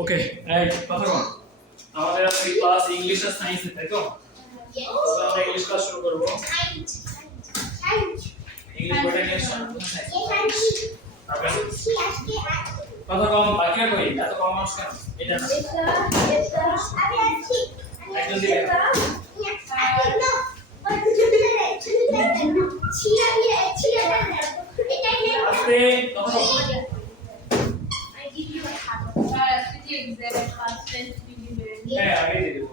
ওকে, কথা বল। আমাদের আজকে ক্লাস ইংলিশ আর সায়েন্স তাই তো? তবে আমরা ইংলিশ ক্লাস শুরু করব। ইংলিশ বইটা নিয়ে শুরু করব। কথা কম বাকি আর কই এত কম মার্কস কেন? এটা না। একজন দিবে। আস্তে কথা কম। হ্যাঁ আগে দিয়ে দেবো।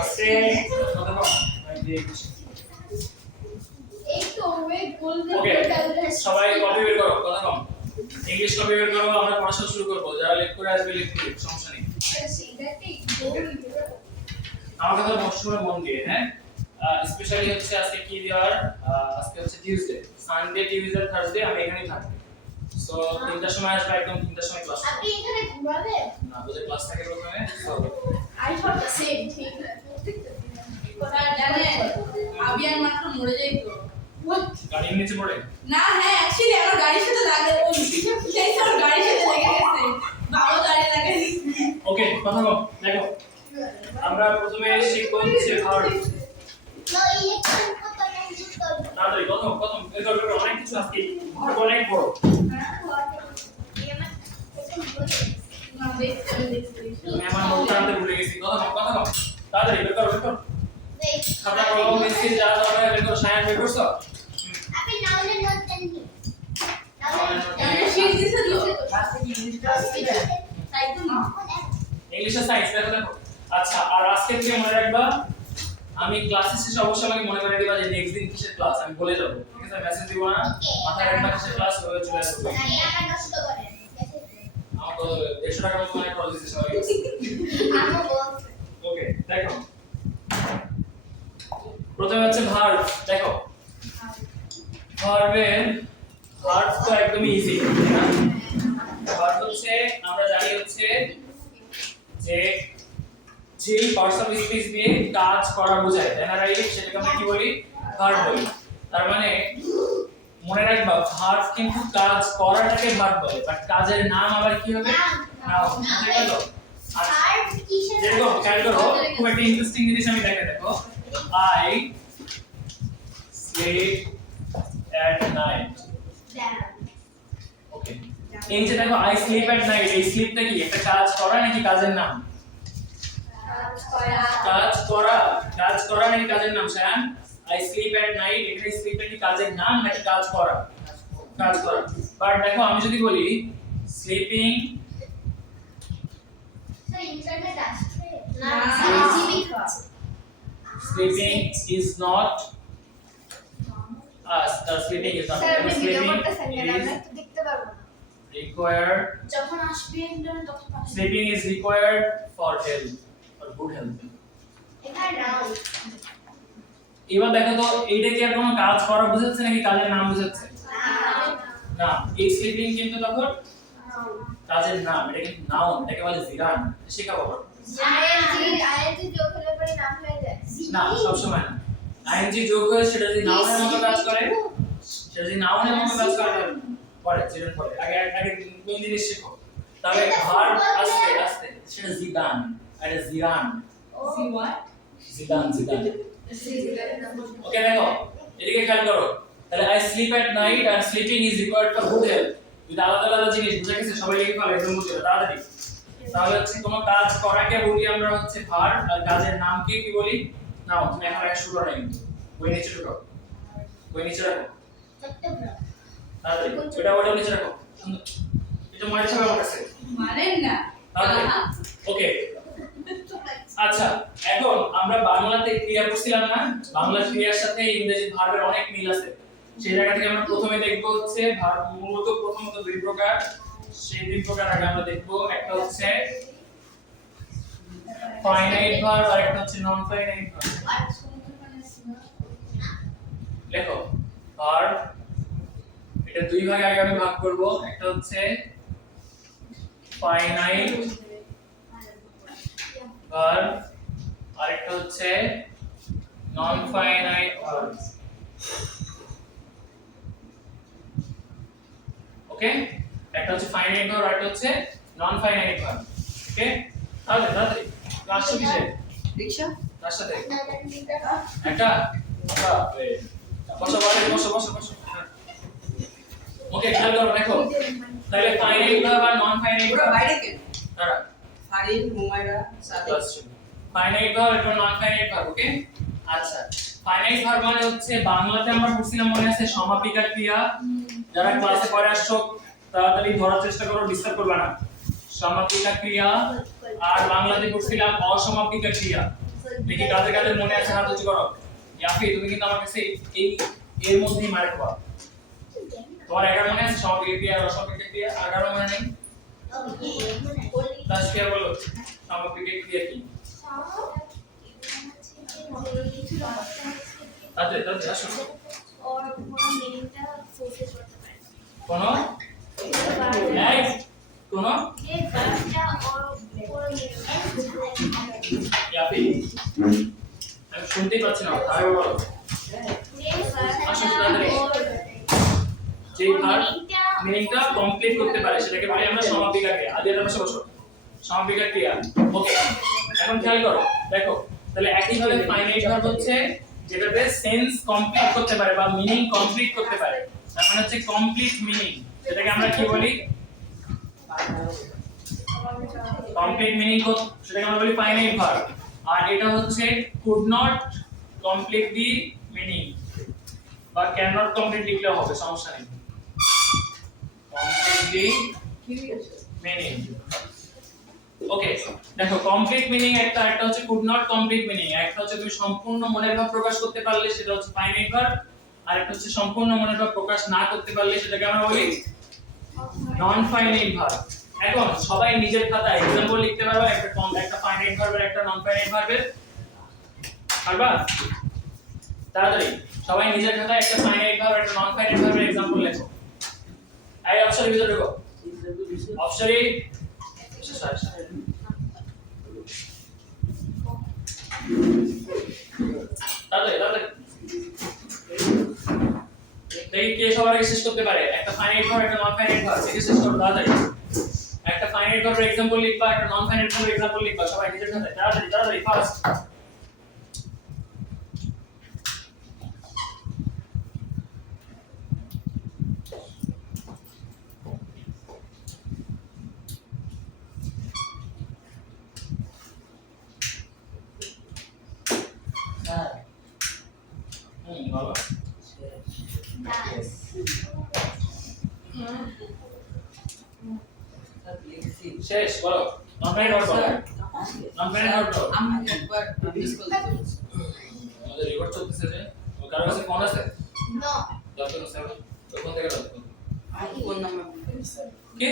আস্তে কথা কম। ওকে সবাই কপি বের করো কথা কম। ইংলিশ কপি বের করো, আমরা পড়াশোনা শুরু করব। যারা লেট করে আসবে লেট করবে, সমস্যা নেই। আমার কথা মনোযোগ মন দিয়ে, হ্যাঁ? স্পেশালি হচ্ছে আজকে কি দেওয়ার, আজকে হচ্ছে টিউসডে, সানডে, টিউসডে, থার্সডে আমি এখানেই থাকব। সো 3টার সময় আসবে, একদম 3টার সময় ক্লাস। আপনি এখানে ঘুমাবেন? না, ওদের ক্লাস থাকে প্রথমে। So I thought the same thing. কোথায় জানেন? আবিয়ার মাত্র মরে যাইতো। গাড়ির নিচে পড়ে? না হ্যাঁ অ্যাকচুয়ালি আমার গাড়ির সাথে লাগে, ওই সেই আমার গাড়ির সাথে লেগে গেছে। বাবা গাড়ি লাগে। ওকে কথা বল। দেখো আমরা প্রথমে শিখব হচ্ছে ভার্ব। তাড়াতাড়ি প্রথম এর অনেক কিছু আজকে ভার্ব অনেক বড়। না দেখতে তুমি আমার নোটটা আনতে ভুলে গেছি। কথা কম তাড়াতাড়ি বের করো। খাতা কলম পেন্সিল যা দরকার বের করো। সায়ান বের করছো? আপনি নাউনের নোট দেন নি? নাউনের শীট দিছে তো? আজকে কি ইংলিশ ক্লাস দিবে? তাই তো না। ইংলিশ আর সায়েন্স দেখো। আচ্ছা আর আজকে থেকে মনে রাখবা, আমি ক্লাসের শেষে অবশ্যই আমাকে মনে করে দিবা যে নেক্সট দিন কিসের ক্লাস, আমি বলে যাব। ঠিক আছে, মেসেজ দিব না, মাথায় রাখবা কিসের ক্লাস হয়ে চলে আসবে। না এটা নষ্ট করেন। আমার তো 150 টাকা মতো অনেক খরচ দিতে সবাই। আমো বল। ওকে দেখো প্রথমে হচ্ছে ভার্ব। দেখো ভার্বের ভার্ব তো একদম ইজি, তাই না? ভার্ব হচ্ছে আমরা জানি হচ্ছে যে যেই পার্টস অফ স্পিচ দিয়ে কাজ করা বোঝায়, তাই না? রাইট, সেটাকে আমরা কি বলি? ভার্ব বলি। তার মানে মনে রাখবা ভার্ব কিন্তু কাজ করাটাকে ভার্ব বলে, বাট কাজের নাম আবার কি হবে? নাউন। বুঝতে গেল? আর কিসের দেখো খেয়াল করো, খুব একটা ইন্টারেস্টিং জিনিস আমি দেখাই। দেখো আই স্লিপ এট নাইট। ওকে এই যে দেখো আই স্লিপ এট নাইট, এই স্লিপটা কি একটা কাজ করা নাকি কাজের নাম? কাজ করা নাকি কাজের নাম? শ্যাম আই স্লিপ এট নাইট, এখানে স্লিপটা কি কাজের নাম নাকি কাজ করা? কাজ করা। বাট দেখো আমি যদি বলি স্লিপিং, স্যার ইন্টারনেট আসছে না sleeping is not sleeping is not sir আমি ভিডিও sleeping করতেছেন কেন আমরা is তো দেখতে পারবো না required, যখন আসবে ইন্টারনেট তখন আসবে sleeping is required for health, for good health. এটা নাও এবার দেখো তো এইটা কি আর কোনো কাজ করা বোঝাচ্ছে নাকি কাজের নাম বোঝাচ্ছে? না, এই স্লিপিং কিন্তু তখন কাজের নাম, এটা কিন্তু নাউন, এটাকে বলে জিরান। শেখাবো আবার। আইএনজি যোগ হলে পরে নাম হয়ে যায় না সব সময় না, আইএনজি যোগ হয়ে সেটা যদি নাউনের মতো কাজ করে, সেটা যদি নাউনের মতো কাজ করে পরে জিরান পরে। আগে কোন জিনিস শেখো, তাহলে ভার্ব আস্তে সেটা জিদান, এটা জিরান। সি হোয়াট জিদান। ওকে দেখো এদিকে খেয়াল করো, তাহলে I sleep at night and sleeping is required for good health. দুটো আলাদা জিনিস, বুঝা গেছে? সবাই লিখে ফেলো একদম বুঝে তাড়াতাড়ি। তাহলে হচ্ছে কোনো কাজ করাকে বলি আমরা হচ্ছে ভার্ব, আর কাজের নামকে কি বলি? নাউন। তুমি এখন এক শুরু করো কিন্তু বই নিচে ঢোকাও, বই নিচে রাখো তাড়াতাড়ি, ওটা নিচে রাখো। সুন্দর, এটা মনে থাকবে আমার কাছে মানেন না তাড়াতাড়ি। ওকে আচ্ছা এখন আমরা বাংলাতে ক্রিয়া করছিলাম না, বাংলা ক্রিয়ার সাথে ইংরেজি ভার্বের অনেক মিল আছে। সেই জায়গা থেকে আমরা প্রথমে দেখব হচ্ছে ভার্ব মূলত প্রথমত দুই প্রকার। সেই দুই প্রকার আগে আমরা দেখব, একটা হচ্ছে ফাইনাইট ভার্ব আর একটা হচ্ছে নন ফাইনাইট ভার্ব। দেখো ভার্ব এটা দুই ভাগে আগে আমি ভাগ করব, একটা হচ্ছে ফাইনাইট ভার্ব আর একটা হচ্ছে নন ফাইনাইট ভার্ব। ওকে, একটা হচ্ছে ফাইনাইট ভার্ব আর একটা হচ্ছে নন ফাইনাইট ভার্ব। ওকে, তাহলে তাড়াতাড়ি ক্লাসটা কিসে রিকশা তার সাথে Nada. একটা বসো বসো বসো বসো। ওকে, খেয়াল করো দেখো, তাহলে ফাইনাইট ভার্ব আর নন ফাইনাইট ওরা ভার্ব বাইরে কেন? তারা ফারিন, হুমায়রা, সাদিক। ফাইনাইট ভার্ব এবং নন ফাইনাইট ভার্ব। ওকে, আচ্ছা, ফাইনাইট ভার্ব মানে হচ্ছে বাংলাতে আমরা পড়ছিলাম মনে আছে সমাপিকা ক্রিয়া। যারা ক্লাসে পড়ে আসছো তাড়াতাড়ি ধরার চেষ্টা করো, ডিস্টার্ব করবে না। সমাপিকা ক্রিয়া আর বাংলাতে পড়ছিলাম অসমাপিকা ক্রিয়া। দেখি কাদের কাদের মনে আছে হাত উঁচু করো। ইয়াফি তুমি কিন্তু আমার কাছে এই এর মধ্যেই মার্ক পাও। তোমার এটা মনে আছে সমাপিকা ক্রিয়া আর অসমাপিকা ক্রিয়া? আর কারো মনে নেই? তাসফিয়া বলো সমাপিকা ক্রিয়া কি? তাদের তাদের আসো और पूरा मेनটা ফোকাস করতে পারে কোন এই কোন ये बारटा और पूरा मेनটা ইয়াফি আমি শুনতেই পাচ্ছি না, আরে বলো ये बारटा আসো তাড়াতাড়ি। और যে ভার্ব মিনিংটা কমপ্লিট করতে পারে সেটাকে বলি আমরা সমাপিকা ক্রিয়া। আদি এটা বসে বসো, সমাপিকা ক্রিয়া। ওকে, এখন খেয়াল করো দেখো, তাহলে একই ভাবে ফাইনাইট ভার্ব হচ্ছে যেটাতে সেন্স কমপ্লিট করতে পারে বা মিনিং কমপ্লিট করতে পারে, তার মানে হচ্ছে কমপ্লিট মিনিং। সেটাকে আমরা কি বলি? কমপ্লিট মিনিং, সেটাকে আমরা বলি ফাইনাইট ভার্ব। আর এটা হচ্ছে could not complete the meaning বা ক্যান নট কমপ্লিট লিখলেও হবে, সমস্যা নেই। Complete the meaning. ওকে, দেখো কমপ্লিট মিনিং একটা হচ্ছে কুড নট কমপ্লিট মিনিং, একটা হচ্ছে তুমি সম্পূর্ণ মনের ভাব প্রকাশ করতে পারলে সেটা হচ্ছে ফাইনাইট ভার্ব, আর একটা হচ্ছে সম্পূর্ণ মনের ভাব প্রকাশ না করতে পারলে সেটাকে আমরা বলি নন ফাইনাইট ভার্ব। এখন সবাই নিজের খাতায় एग्जांपल লিখতে পারবে একটা ফাইনাইট ভার্বের একটা নন ফাইনাইট ভার্বের? পারবা? তাড়াতাড়ি সবাই নিজের খাতায় একটা ফাইনাইট ভার্ব একটা নন ফাইনাইট ভার্বের एग्जांपल লেখো। এই অপশনের ভিতরে ঢোকো, অপশনে তাড়াতাড়ি তাড়াতাড়ি দেখি কে সবার আগে শেষ করতে পারে। একটা ফাইনাইট ভার্ব একটা নন ফাইনাইট ভার্ব, এটা শেষ করো তাড়াতাড়ি। একটা ফাইনাইট ভার্বের एग्जांपल লিখবা, একটা নন ফাইনাইট ভার্বের एग्जांपल লিখবা, সবাই নিজের খাতায় তাড়াতাড়ি তাড়াতাড়ি ফাস্ট। বাবা শেষ বলো, নন ফাইনাইট ভার্ব বলো, নন ফাইনাইট ভার্ব বলো। আমাকে একবার মিস করতে বলছি। আমাদের রেকর্ড চলতেছে যে ওই কারো কাছে ফোন আছে? no দরকার আছে ওই ফোন থেকে দাও। আমি কোন নাম্বার? কি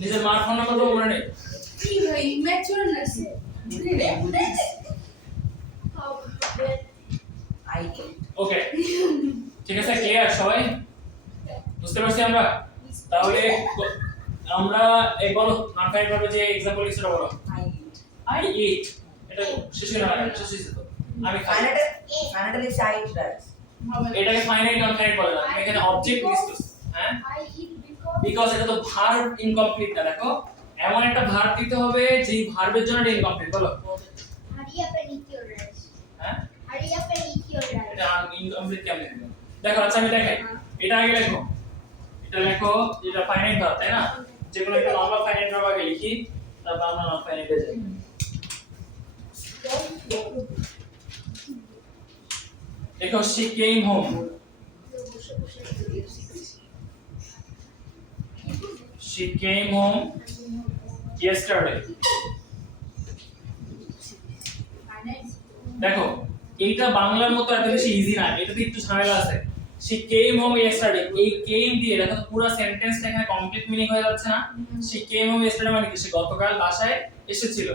নিজের মার ফোন নাম্বার তো মনে নেই? কি ভাই ম্যাচুর নাসে আই ক্যান। ওকে, ঠিক আছে, ক্লিয়ার সবাই? বুঝতে পারছি আমরা? তাহলে আমরা এই বলো নন ফাইনাইট ভার্বের যে एग्जांपल লিখছো বলো। আই ইট, এটা শেষ হলো না, শেষ হইছে তো। আমি খাই, ফাইনালি সাইড রাইটস। এটাকে ফাইনাইট নন ফাইনাইট বলে না, তুমি এখানে অবজেক্ট লিখছো। হ্যাঁ, I eat because বিকজ এটা তো ভার্ব ইনকমপ্লিট না। দেখো এমন একটা ভার্ব দিতে হবে যেই ভার্বের জন্য এটা ইনকমপ্লিট। বলো hurry up and eat your rice হ্যাঁ, hurry up and eat your rice এটা ইনকমপ্লিট কেমনে দিবে? দেখো আচ্ছা আমি দেখাই, এটা আগে লেখো, এটা লেখো, এটা ফাইনাইট ভার্ব তাই না? যেগুলো একটা নরমাল ফাইনাইট ভার্ব আগে লিখি, তারপর আমরা নন ফাইনাইটে যাই। দেখো she came home, she came home yesterday। দেখো এইটা বাংলার মতো এত বেশি ইজি না, এটাতে একটু ঝামেলা আছে। she came home yesterday, এই came দিয়ে দেখো তো পুরো সেন্টেন্সটা এখানে কমপ্লিট মিনিং হয়ে যাচ্ছে না? she came home yesterday মানে কি সে গতকাল বাসায় এসেছিল।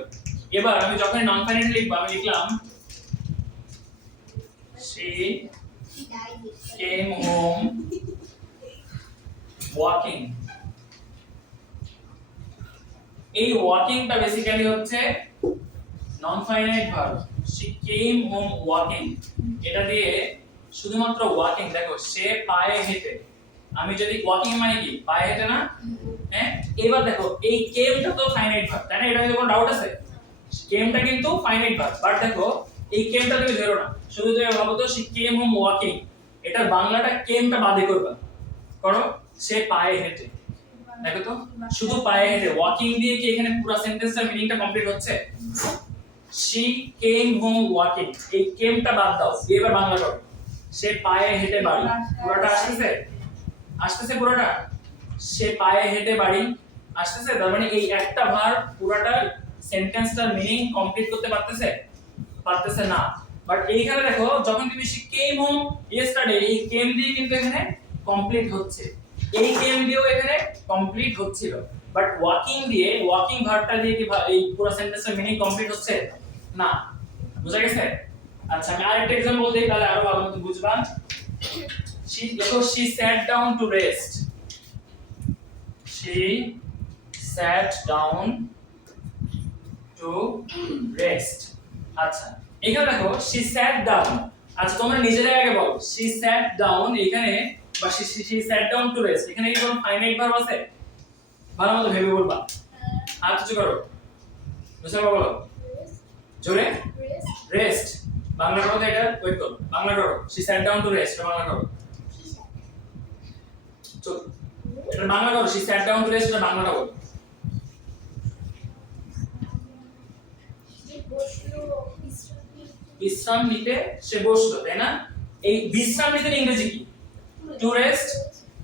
এবার আমি যখন নন ফাইনাইট লিখব আমি লিখলাম she he died yesterday came home walking। এই ওয়াকিংটা বেসিক্যালি হচ্ছে non finite verb. she came home walking, এটা দিয়ে শুধুমাত্র ওয়াকিং, দেখো সে পায়ে হেঁটে, আমি যদি ওয়াকিং মানে কি পায়ে হেঁটে না, হ্যাঁ এবার দেখো এই কেমটা তো ফাইনাইট ভার্ব তাই না, এটা নিয়ে কোনো ডাউট আছে? কেমটা কিন্তু ফাইনাইট ভার্ব, বাট দেখো এই কেমটা তুমি ধরো না, শুধু তুমি ভাবো তো সে কেম হোম ওয়াকিং, এটার বাংলাটা কেমটা বাদে করবা, করো সে পায়ে হেঁটে, দেখো তো শুধু পায়ে হেঁটে, ওয়াকিং দিয়ে কি এখানে পুরো সেন্টেন্সের মিনিংটা কমপ্লিট হচ্ছে? she came home walking, এই কেমটা বাদ দাও, দিয়ে এবার বাংলা করো, সে পায়ে হেঁটে বাড়ি, পুরোটা আসতেছে? আসতেছে পুরোটা? সে পায়ে হেঁটে বাড়ি আসতেছে, তার মানে এই একটা ভার্ব পুরোটা সেন্টেন্সটার মিনিং কমপ্লিট করতে পারতেছে? পারতেছে না। বাট এইখানে দেখো যখন তুমি she came home yesterday, এই came দিয়ে কিন্তু এখানে কমপ্লিট হচ্ছে, এই came দিয়েও এখানে কমপ্লিট হচ্ছিল, বাট ওয়াকিং দিয়ে, ওয়াকিং ভার্বটা দিয়ে কি এই পুরো সেন্টেন্সের মিনিং কমপ্লিট হচ্ছে না? বুঝা গেছে? আচ্ছা আমি আরেকটা एग्जांपल দেই তাহলে আরো ভালো মতো বুঝবা। she sat down to rest, she sat down to rest, আচ্ছা এখানে দেখো she sat down, আচ্ছা তোমরা নিজেরাই আগে বলো she sat down এখানে, বা she sat down to rest এখানে কি কোনো ফাইনাইট ভার্ব আছে? ভালো মতো ভেবে বলবা, আর কিছু করো, বুঝছো বলো জোরে, রেস্ট বাংলা করো তো, এটা ওয়েট করো, বাংলা করো she sat down to rest, Bangla করো চল, এটা বাংলা করো she sat down to rest, এটা বাংলাটা বলো। বিশ্রাম নিতে সে বসলো, তাই না? এই বিশ্রাম নিতে ইংরেজি কি? To rest,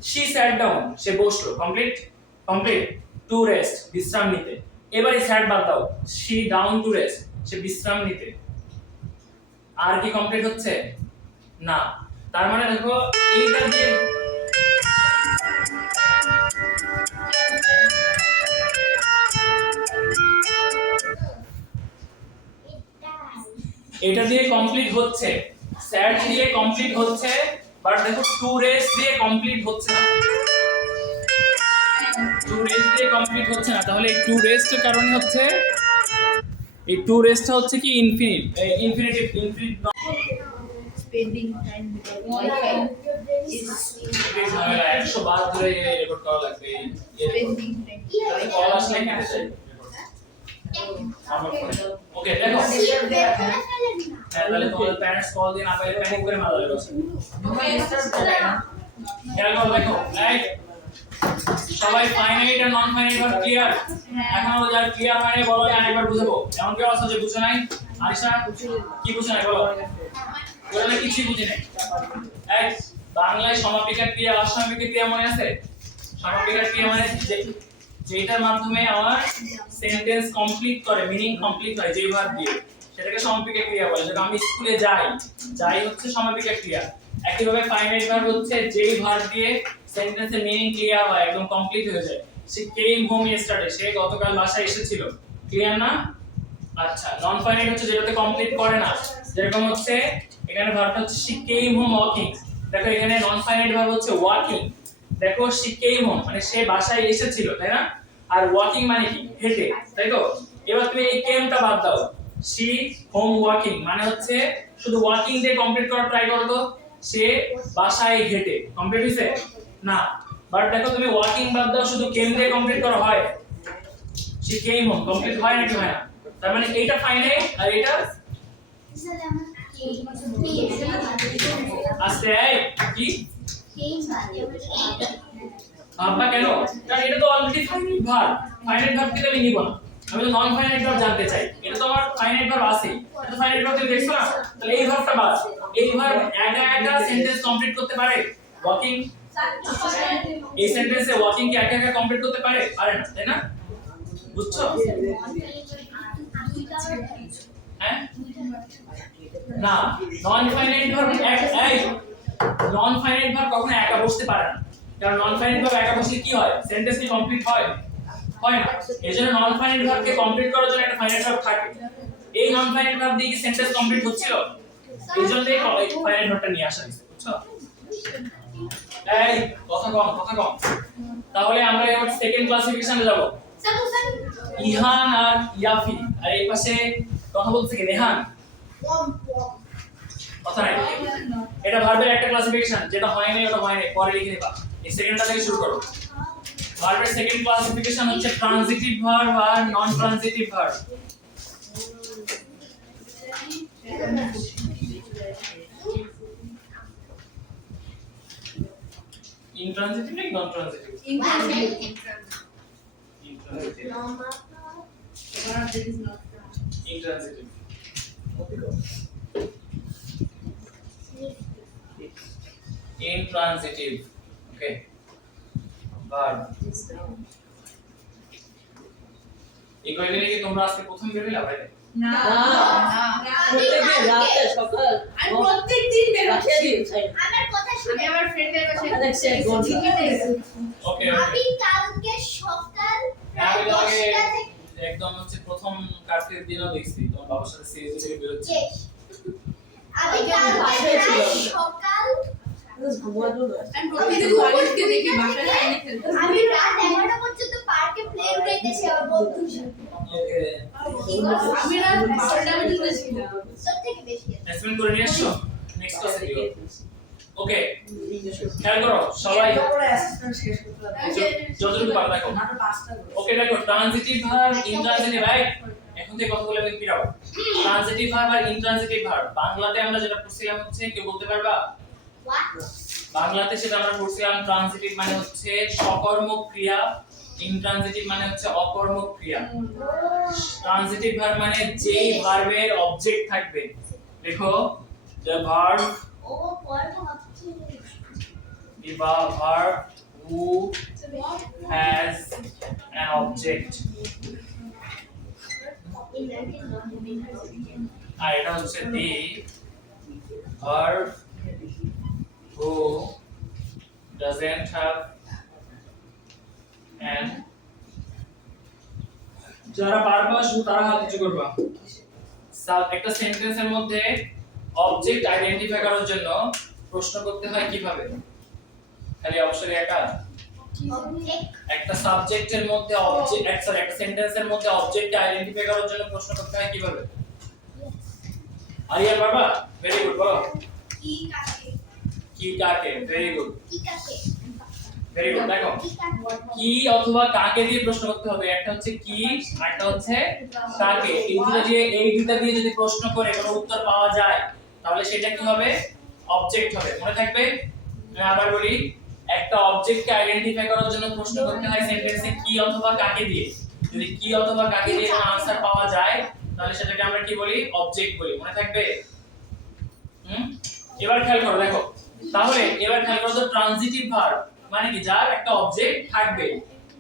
she sat down সে বসলো, কমপ্লিট, কমপ্লিট, টু রেস্ট বিশ্রাম নিতে, এবারে স্যাট বাদ দাও, she down to rest সে বিশ্রাম নিতে, আর কি কমপ্লিট হচ্ছে না? তার মানে দেখো এইটা দিয়ে এটা দিয়ে কমপ্লিট হচ্ছে, স্যাট দিয়ে কমপ্লিট হচ্ছে, বাট দেখো টু রেস্ট দিয়ে কমপ্লিট হচ্ছে না, টু রেস্ট দিয়ে কমপ্লিট হচ্ছে না, তাহলে এই টু রেস্টের কারণে হচ্ছে, এই টু রেস্টটা হচ্ছে কি infinite, infinitive, infinite Spending time with your boyfriend is ঝামেলা 100 বার ধরে রেকর্ড করা লাগবে, spending time. এই কল আসলে কেটে যায়। ওকে দেখো তাহলে তোমাদের প্যারেন্টস কল দিয়ে না পাইলে প্যানিক করে মারা যাবে, খেয়াল করো দেখো রাইট, সবাই ফাইনাইট আর নন ফাইনাইট ভার্ব ক্লিয়ার? এখনো যারা ক্লিয়ার হয়নি বলো, আমি আরেকবার বুঝাবো, এমন কেউ আছে যে বুঝে নাই? আরিশা কি বুঝে নাই বলো, বলে না কিছুই বুঝি নাই। এক বাংলায় সমাপিকা ক্রিয়া অসমাপিকা ক্রিয়া মনে আছে? সমাপিকা ক্রিয়া মানে যেটার মাধ্যমে আমার সেন্টেন্স কমপ্লিট করে, মিনিং কমপ্লিট হয় যে ভার্ব দিয়ে, সেটাকে সমাপিকা ক্রিয়া বলে। যেটা আমি স্কুলে যাই, যাই হচ্ছে সমাপিকা ক্রিয়া। একইভাবে ফাইনাইট ভার্ব হচ্ছে যেই ভার্ব দিয়ে সেন্টেন্সের মিনিং ক্লিয়ার হয়, একদম কমপ্লিট হয়ে যায়। সে কেম হোম ইয়েস্টারডে, সে গতকাল বাসায় এসেছিল, ক্লিয়ার না? আচ্ছা নন ফাইনাইট হচ্ছে যেটাতে কমপ্লিট করে না, যেরকম হচ্ছে এখানে ভার্বটা হচ্ছে she came home walking, দেখো এখানে নন ফাইনাইট ভার্ব হচ্ছে walking, দেখো she came home মানে সে বাসায় এসেছিল, তাই না? আর walking মানে কি হেঁটে, তাই তো? এবার তুমি এই কেমটা বাদ দাও, she home walking মানে হচ্ছে শুধু walking দিয়ে কমপ্লিট করা ট্রাই করো তো, সে বাসায় হেঁটে, কমপ্লিট হইছে না? বাট দেখো তুমি walking বাদ দাও, শুধু came দিয়ে কমপ্লিট করা হয়, she came home কমপ্লিট হয় নাকি হয় না? তার মানে এইটা ফাইনাইট আর এটা আস্তে কি ভাববা কেন? কারণ এটা তো already finite verb, finite verb কে আমি নিব না, আমি তো নন ফাইনাইট ভার্ব জানতে চাই, এটা তো আমার ফাইনাইট ভার্ব আছে, এটা ফাইনাইট ভার্ব তুমি দেখছো না, তাহলে এই ভার্বটা বাদ, এই ভার্ব একা সেন্টেন্স কমপ্লিট করতে পারে? ওয়াকিং এই সেন্টেন্সে ওয়াকিং কি একা কমপ্লিট করতে পারে? পারে না, তাই না? বুঝছো? হ্যাঁ না, non finite verb non finite verb কখনো একা বসতে পারে না, কারণ নন ফাইনাইট ভার্ব একা বসলে কি হয়? সেন্টেন্স কি কমপ্লিট হয়? হয় না। এজন্য নন ফাইনাইট ভার্বকে কমপ্লিট করার জন্য একটা ফাইনাইট ভার্ব থাকে। এই নন ফাইনাইট ভার্ব দিয়ে কি সেন্টেন্স কমপ্লিট হচ্ছিল? এইজন্যই ফাইনাইট ভার্বটা নিয়ে আসা হয়েছে, বুঝছো? এই কথা কম। তাহলে আমরা এবার সেকেন্ড ক্লাসিফিকেশনে যাব। ইহান আর ইয়াফি, আর এই পাশে কথা বলছে কি নেহান, কথা নাই এটা ভার্বের একটা ক্লাসিফিকেশন যেটা হয় নাই ওটা হয় নাই পরে লিখে নিবা এই সেকেন্ডটা থেকে শুরু করো ভার্বের সেকেন্ড ক্লাসিফিকেশন হচ্ছে ট্রানজিটিভ ভার্ব আর নন ট্রানজিটিভ ভার্ব intransitive নাকি নন transitive intransitive intransitive okay verb এই কয়দিনে কি তোমরা আজকে প্রথম বের হইলা বাইরে না প্রত্যেকদিন রাতে সকাল আমি প্রত্যেকদিন বের হচ্ছি আমার কথা আমি শুনে আমার ফ্রেন্ডের কাছে দেখছি এক ঘন্টা। ওকে আমি কালকে সকাল প্রায় আমি আগে 10টা থেকে একদম হচ্ছে প্রথম কার্তের দিনও দেখছি তোমার বাবার সাথে সিরিজ থেকে বের হচ্ছে শেষ। আমি কালকে বাসায় প্রায় ছিলাম। সকাল ঘুমানো না আমি প্রত্যেকদিন ওয়াইফকে দেখি বাসায় আইনে খেলতে আমি রাত 11টা পর্যন্ত পার্কে প্লে উড়াইতেছি আমার বন্ধুর সাথে ওকে আমি রাত 12টা পর্যন্ত ছিলাম সব থেকে বেশি অ্যাসাইনমেন্ট করে নিয়ে আসছো নেক্সট ক্লাসে দিও ওকে খেয়াল করো সবাই যতটুকু পারো দেখো ওকে দেখো ট্রানজিটিভ ভার্ব ইনট্রানজিটিভ রাইট এখন থেকে কতগুলো আমি পিরাবো ট্রানজিটিভ ভার্ব আর ইনট্রানজিটিভ ভার্ব বাংলাতে আমরা যেটা পড়ছিলাম হচ্ছে কেউ বলতে পারবা হোয়াট বাংলাতে সেটা আমরা পড়ছিলাম ট্রানজিটিভ মানে হচ্ছে সকর্মক ক্রিয়া ইনট্রানজিটিভ মানে হচ্ছে অকর্মক ক্রিয়া ট্রানজিটিভ ভার্ব মানে যেই ভার্বের অবজেক্ট থাকবে দেখো the verb ও পড়া ভাবছি the verb who has an object আর এটা হচ্ছে the verb who doesn't have an যারা পারবা শুধু তারা হাত উঁচু করবা একটা সেন্টেন্সের মধ্যে অবজেক্ট আইডেন্টিফাই করার জন্য প্রশ্ন করতে হয় কিভাবে খালি অবশ্যই একটা সাবজেক্টের মধ্যে অবজেক্ট একটা সেন্টেন্সের মধ্যে অবজেক্ট আইডেন্টিফাই করার জন্য প্রশ্ন করতে হয় কিভাবে আরিয়া বাবা ভেরি গুড বলো কি কাকে কি কাকে ভেরি গুড কি কাকে ভেরি গুড দেখো কি কাকে কি অথবা কাকে দিয়ে প্রশ্ন করতে হবে একটা হচ্ছে কি আর একটা হচ্ছে কাকে এই দুটো দিয়ে যদি প্রশ্ন করে কোনো উত্তর পাওয়া যায় তাহলে সেটা কি হবে অবজেক্ট হবে মনে থাকবে আমি আবার বলি একটা অবজেক্টকে আইডেন্টিফাই করার জন্য প্রশ্ন করতে হয় সেন্টেন্সে কি অথবা কাকে দিয়ে যদি কি অথবা কাকে দিয়ে কোনো আনসার পাওয়া যায় তাহলে সেটাকে আমরা কি বলি অবজেক্ট বলি মনে থাকবে এবার খেয়াল করো দেখো তাহলে এবার খেয়াল করো তো ট্রানজিটিভ ভার্ব মানে কি যার একটা অবজেক্ট থাকবে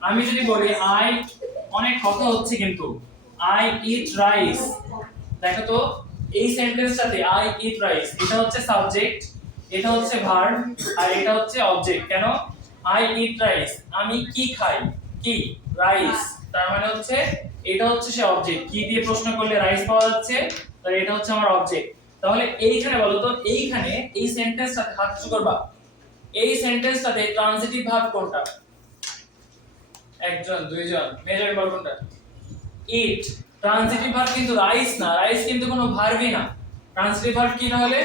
আমি যদি বলি আই অনেক কথা হচ্ছে কিন্তু আই ইট রাইস দেখো তো এই সেন্টেন্সটাতে আই ইট রাইস এটা হচ্ছে সাবজেক্ট এটা হচ্ছে ভার্ব আর এটা হচ্ছে অবজেক্ট কেন আই ইট রাইস আমি কি খাই কি রাইস তার মানে হচ্ছে এটা হচ্ছে সে অবজেক্ট কি দিয়ে প্রশ্ন করলে রাইস পাওয়া যাচ্ছে তাহলে এটা হচ্ছে আমার অবজেক্ট তাহলে এইখানে বলো তো এইখানে এই সেন্টেন্সটাতে হাত উঁচু করবা এই সেন্টেন্সটাতে ট্রানজিটিভ ভার্ব কোনটা একজন দুইজন মেজর ভার্ব কোনটা ইট ট্রানজিটিভ ভার্ব কিন্তু রাইস না রাইস কিন্তু কোনো ভার্বই না ট্রানজিটিভ ভার্ব কি না হলে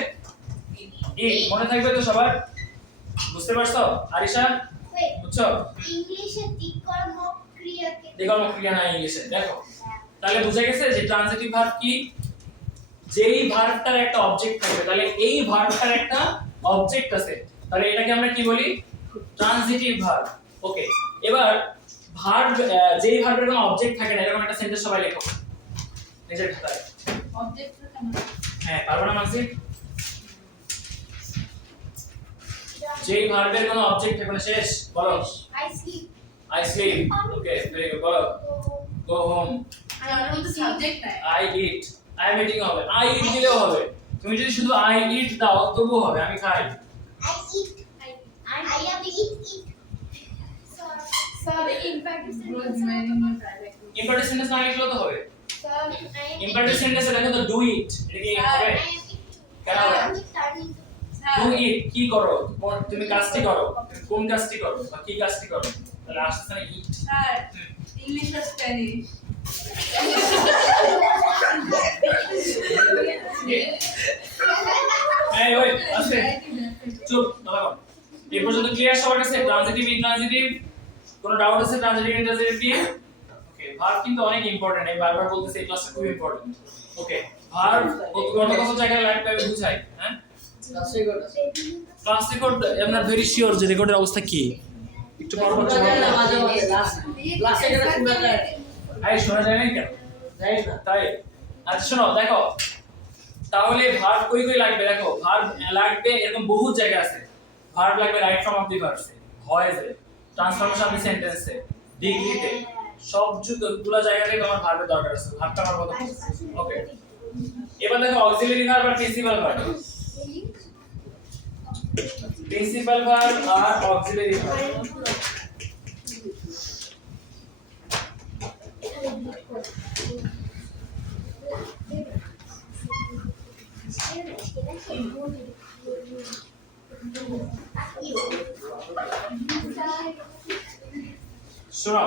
ইট মনে থাকবে তো সবার বুঝতে পারছো আরিশা বুঝছো ইংলিশে দিককর্ম ক্রিয়াকে দেখো ক্রিয়া না ইংলিশে দেখো তাহলে বুঝা গেছে যে ট্রানজিটিভ ভার্ব কি যেই ভার্বটার একটা অবজেক্ট থাকবে তাহলে এই ভার্বটার একটা অবজেক্ট আছে তাহলে এটাকে আমরা কি বলি ট্রানজিটিভ ভার্ব ওকে এবার ভার্ব যেই ভার্বের কোনো অবজেক্ট থাকে না এরকম একটা সেন্টেন্স সবাই লেখো নিজের খাতায় অবজেক্ট হ্যাঁ পারবো না মানসি যেই ভার্বের কোনো অবজেক্ট থাকে না শেষ বলো I sleep I sleep okay very good বলো গো হোম আর তো সাবজেক্ট নাই I it I am eating হবে আই ইট দিলেও হবে তুমি যদি শুধু আই ইট দাও তবুও হবে আমি খাই I eat. I have to eat. Sir, imperative Growth sentence. remaining in private. Imperative sentence না লিখলেও তো হবে Sir, I am. ইম্পারেটিভ সেন্টেন্সে দেখো তো ডু ইট এটা কি হবে I am eating. কেন হবে? I am turning. Do it কি করো তুমি কাজটি করো কোন কাজটি করো বা কি কাজটি করো তাহলে আসছে না ইট স্যার ইংলিশ আর স্প্যানিশ এই ওই আস্তে চুপ দাঁড়াও এই পর্যন্ত ক্লিয়ার সবার কাছে ট্রানজিটিভ ইনট্রানজিটিভ কোনো ডাউট আছে ট্রানজিটিভ ইনট্রানজিটিভ নিয়ে ওকে ভার্ব কিন্তু অনেক ইম্পর্টেন্ট আমি বারবার বলতেছি এই ক্লাসটা খুব ইম্পর্টেন্ট ওকে ভার্ব কত জায়গায় লাগবে আমি বুঝাই হ্যাঁ ক্লাস রেকর্ড আপনার ভেরি শিওর যে রেকর্ডের অবস্থা কি একটু পর পর শোনা যায় না কেন তাই আচ্ছা শোনো দেখো তাহলে ভার্ব কই কই লাগবে দেখো ভার্ব লাগবে এরকম বহু জায়গা আছে ভার্ব লাগবে রাইট ফর্ম অফ দি ভার্বসে ভয়েসে ট্রান্সফরমেশন অফ দি সেন্টেন্সে ডিগ্রিতে সব গুলা জায়গাতে তোমার ভার্বের দরকার আছে ভার্বটা আমার কথা ওকে এবার দেখো অক্সিলারি ভার্ব আর প্রিন্সিপাল ভার্ব প্রিন্সিপাল ভার্ব আর অক্সিলারি ভার্ব শোনো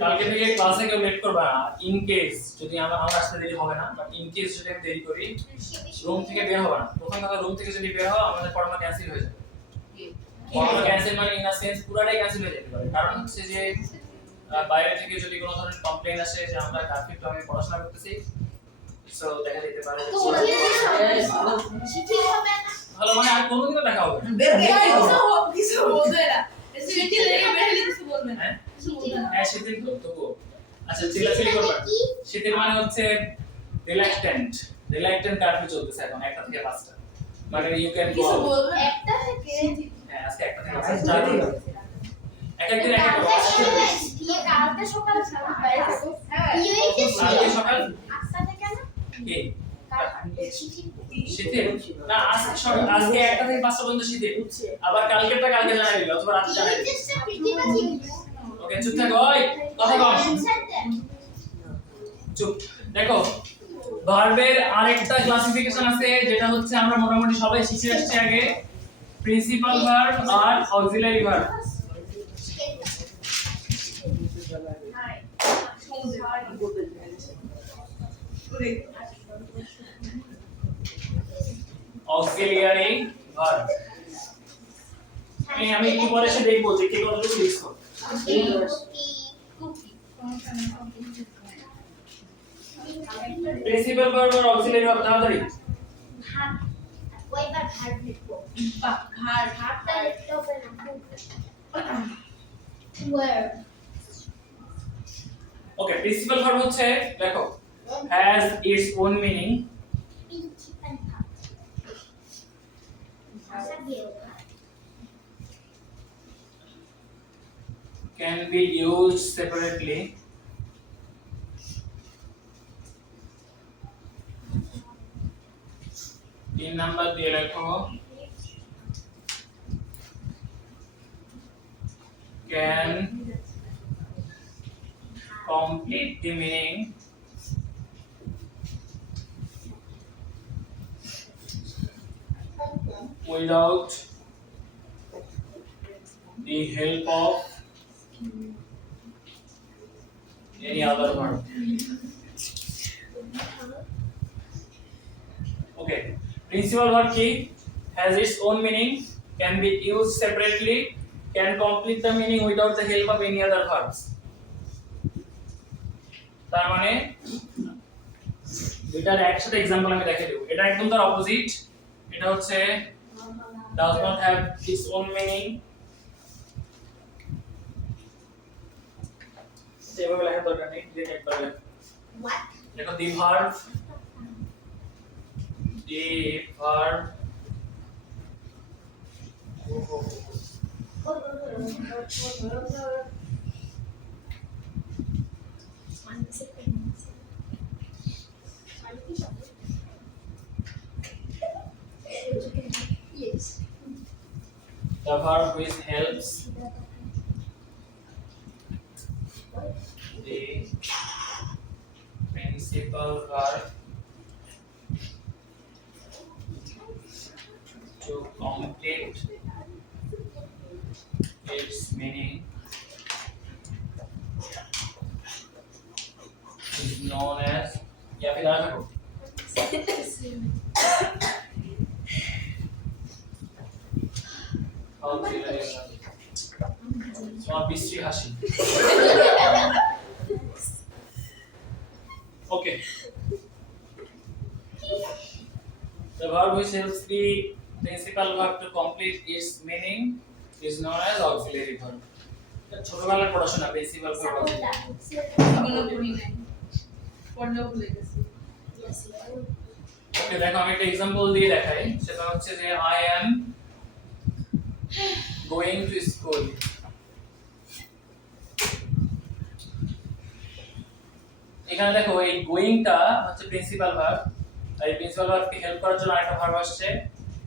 কালকে থেকে ক্লাসে কেউ লেট করবা না ইন কেস যদি আমার আসতে দেরি হবে না বাট ইন কেস যদি আমি দেরি করি রুম থেকে বের হবে না প্রথম কথা রুম থেকে যদি বের হও আমাদের পড়ানো ক্যান্সেল হয়ে যাবে পড়ানো ক্যান্সেল মানে ইন আ সেন্স পুরোটাই ক্যান্সেল হয়ে যেতে পারে কারণ হচ্ছে যে বাইরে থেকে যদি কোনো ধরনের কমপ্লেইন আসে যে আমরা কালকে তো আমি পড়াশোনা করতেছি সো দেখা যেতে পারে ভালো মানে আর কোনোদিনও দেখা হবে না হ্যাঁ শীতের তবুও আচ্ছা চিল্লাচিল্লি করবা শীতের মানে হচ্ছে রিল্যাক্টেন্ট কার্ফিউ চলতেছে এখন 1টা থেকে 5টা মানে ইউ ক্যান গো একটা থেকে হ্যাঁ আজকে 1টা থেকে 5টা এক এক দিন এক এক কালকে সকাল কালকে সকাল 8টা থেকে না কি শীতে না আজকে সকাল আজকে 1টা থেকে 5টা পর্যন্ত শীতে আবার কালকেরটা কালকে জানাই দিবে অথবা রাতে জানাই দিবে ওকে চুপ থাকো ওই কথা কম চুপ দেখো ভার্বের আরেকটা ক্লাসিফিকেশন আছে যেটা হচ্ছে আমরা মোটামুটি সবাই শিখে আসছি আগে প্রিন্সিপাল ভার্ব আর অক্সিলারি ভার্ব অক্সিলারি ভার্ব আমি একটু পরে এসে দেখবো যে কে কতটুকু লিখছো প্রিন্সিপাল ভার্ব আর অক্সিলারি ভার্ব তাড়াতাড়ি কয়বার ভার্ব লিখবো ভার্বটা লিখতে হবে না ওয়ার ওকে প্রিন্সিপাল ভার্ব হচ্ছে দেখো has its own meaning principal verb ভাষা দিয়ে can be used separately तीन नंबर দিয়ে রাখো can complete the meaning without the help of any other word. Okay. Principal verb key has its own meaning, can be used separately, can complete the meaning without the help of any other verbs. তার মানে এটার একসাথে example আমি দেখিয়ে দেব এটা একদম তার opposite এটা হচ্ছে does not have its own meaning যেভাবে লেখা দরকার নেই যে একবার দেখো the verb Yes. the verb which helps the principal verb to complete its meaning is auxiliary verb তোমার বিশ্রী হাসি okay the verb which helps the principal verb to complete its meaning is known as auxiliary verb ছোটবেলার পড়াশোনা principal verb এগুলো পড়ি নাই পড়লেও ভুলে গেছি ওকে দেখো আমি একটা एग्जांपल দিয়ে দেখাই সেটা হচ্ছে যে I am going to school এখানে দেখো এই গোইংটা হচ্ছে প্রিন্সিপাল ভার্ব আর এই প্রিন্সিপাল ভার্বকে হেল্প করার জন্য আরেকটা ভার্ব আসছে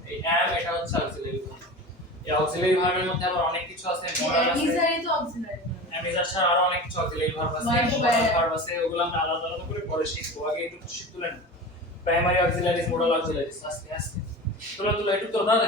এই am এটা হচ্ছে অক্সিলারি ভার্ব এই অক্সিলারি ভার্বের মধ্যে আবার অনেক কিছু আছে মোরাল আছে ইজারি তো অক্সিলারি অ্যামিজার ছাড়া আরো অনেক কিছু অক্সিলারি ভার্ব আছে ভার্ব আছে ওগুলো আমরা আলাদা আলাদা করে পরে শিখবো আগে একটু শিখতুলেন প্রাইমারি অক্সিলারিজ মোরাল অক্সিলারিজ আস্তে আস্তে তুলো একটু তো দাদা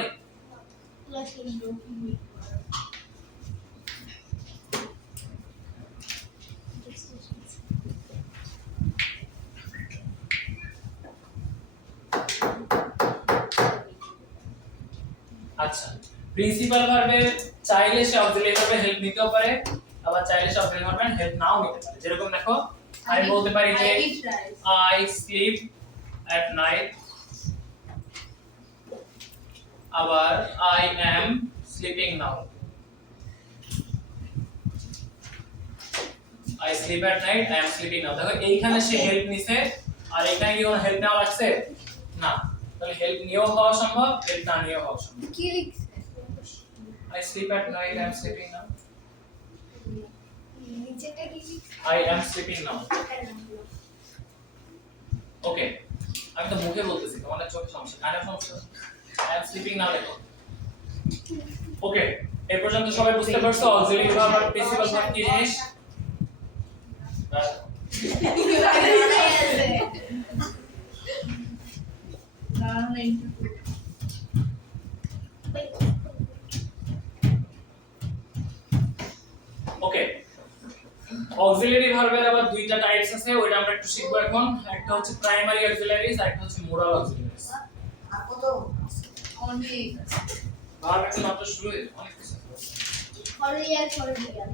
আচ্ছা প্রিন্সিপাল ভার্বে চাইলে সে অক্সিলারি ভার্বে হেল্প নিতেও পারে আবার চাইলে সে অক্সিলারি ভার্বে হেল্প নাও নিতে পারে যেরকম দেখো আমি বলতে পারি যে I sleep at night আবার I am sleeping now I sleep at night I am sleeping now দেখো এইখানে সে হেল্প নিছে আর এখানে কি কোনো হেল্প নেওয়া লাগছে না তাহলে হেল্প নিয়েও হওয়া সম্ভব হেল্প না নিয়েও হওয়া সম্ভব কি লিখছে I sleep at night I am sleeping now নিচেটা কি লিখছে I am sleeping now ওকে আমি তো মুখে বলতেছি তোমাদের চোখে সমস্যা কানে সমস্যা I am sleeping now দেখো ওকে এই পর্যন্ত সবাই বুঝতে পারছো অক্সিলারি ভার্ব আর প্রিন্সিপাল ভার্ব কি জিনিস ওকে অক্সিলারি ভার্বের আবার দুইটা টাইপস আছে ওইটা আমরা একটু শিখবো এখন একটা হচ্ছে প্রাইমারি অক্সিলারিজ আর একটা হচ্ছে মোরাল অক্সিলারিজ অনেক ভার্ব একটু মাত্র শুরু হয়েছে অনেক কিছু হলিয়ার হলিয়ার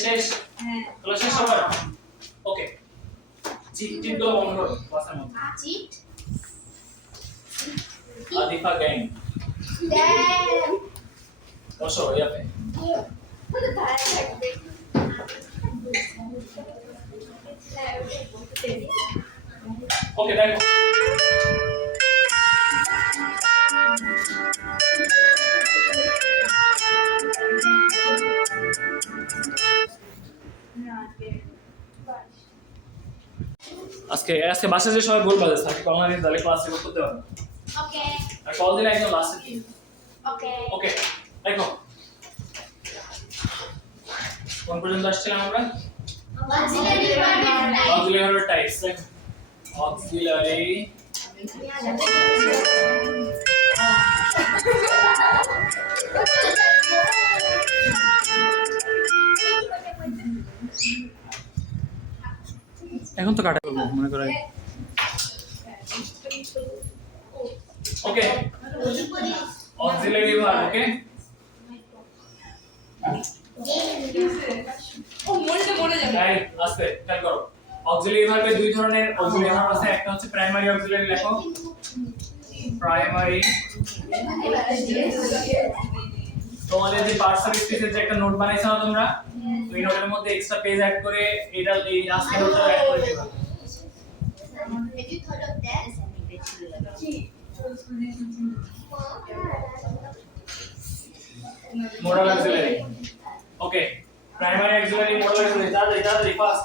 শেষ হ্যাঁ তাহলে শেষ হবে ওকে চিট গুলো বন্ধ করো ক্লাসের মধ্যে চিট আদিফা গ্যাং দ্যাম বসো ইয়াতে ধারে থাকবে ওকে দেখো আজকে বাসায় যে সবাই বলবা যে স্যার অনলাইনে তাহলে ক্লাস রেকর্ড করতে পারবে ওকে আর কল দিলে একদম লাস্টে দিন ওকে ওকে দেখো কোন পর্যন্ত আসছিলাম আমরা অক্সিলারি ভার্বের টাইপ অক্সিলারি টাইপস দেখো অক্সিলারি এখন তো কাটা করবো মনে করে ওকে অক্সিলারি ভার্ব ওকে ও মরে যাবে তাই আস্তে খেয়াল করো অক্সিলারি ভার্বে দুই ধরনের অক্সিলারি ভার্ব আছে একটা হচ্ছে প্রাইমারি অক্সিলারি লেখো প্রাইমারি তোমাদের যে পার্টস অফ স্পিচের যে একটা নোট বানাইছো না তোমরা তো এই নোটের মধ্যে এক্সট্রা পেজ অ্যাড করে এটা এই আজকে নোটটা অ্যাড করে দিবা Have you thought of that? Modal auxiliary okay primary auxiliary modal auxiliary তাড়াতাড়ি ফাস্ট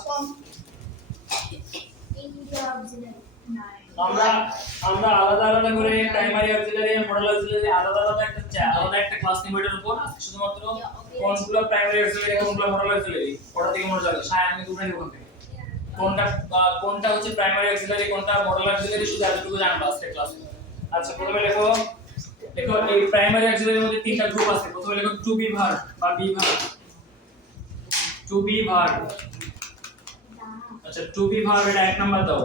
আমরা আলাদা করে প্রাইমারি অক্সিলারি আর মোডাল অক্সিলারি আলাদা একটা ক্লাস নিব এটার উপর শুধুমাত্র কোনগুলো প্রাইমারি অক্সিলারি কোনগুলো মোডাল অক্সিলারি ওটা থেকে মনে রাখো সায় আমি দুটোই ওখান থেকে কোনটা হচ্ছে প্রাইমারি অক্সিলারি কোনটা মোডাল অক্সিলারি শুধু এতটুকু জানবা আজকে ক্লাসে আচ্ছা প্রথমে লেখো দেখো এই প্রাইমারি অক্সিলারির মধ্যে তিনটা গ্রুপ আছে। প্রথমে লেখো টু বি ভার্ব বা be verb. To be verb, আচ্ছা টু বি ভার্ব এটা এক নাম্বার দাও।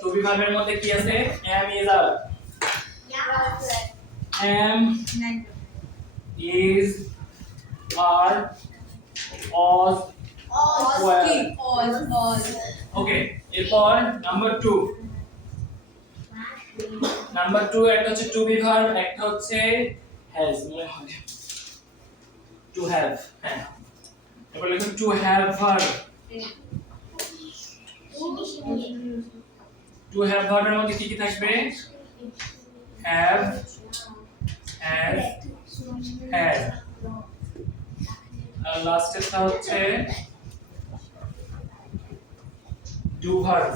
টু বি ভার্বের মধ্যে কি আছে? am is are, am is are was were। ওকে, এরপর নাম্বার 2 একটা হচ্ছে টু বি ভার্ব, একটা হচ্ছে হ্যাজ মনে হয় টু হ্যাভ। হ্যাঁ, এরপর লিখো to have verb. To have ভার্বের মধ্যে কি কি থাকবে? Have, has, had. আর লাস্টেরটা হচ্ছে ডু ভার্ব।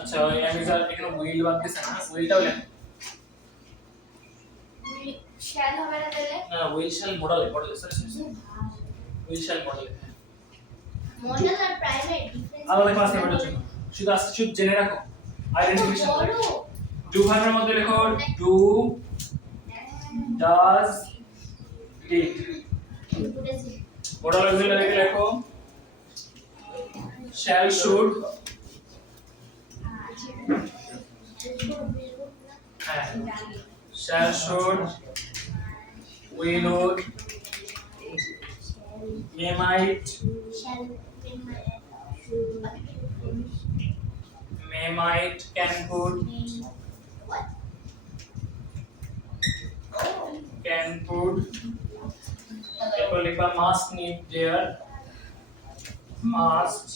আচ্ছা ওই আমি যা এখানে উইল বাদ দিছে না, উইলটাও লেখ। শ্যাল হবে না তাহলে? না will shall modal sorry will shall modal modal আর প্রাইভেট ডিফারেন্স আলাদা ক্লাস নেবার জন্য শুধু আজকে শুধু জেনে রাখো আইডেন্টিফিকেশন। ডু ভার্বের মধ্যে লেখো do, does, did. Modal auxiliary লেখো shall, should, shall, should, will, would, may, might, can, could, এরপর লিখবা must, need, dare, must,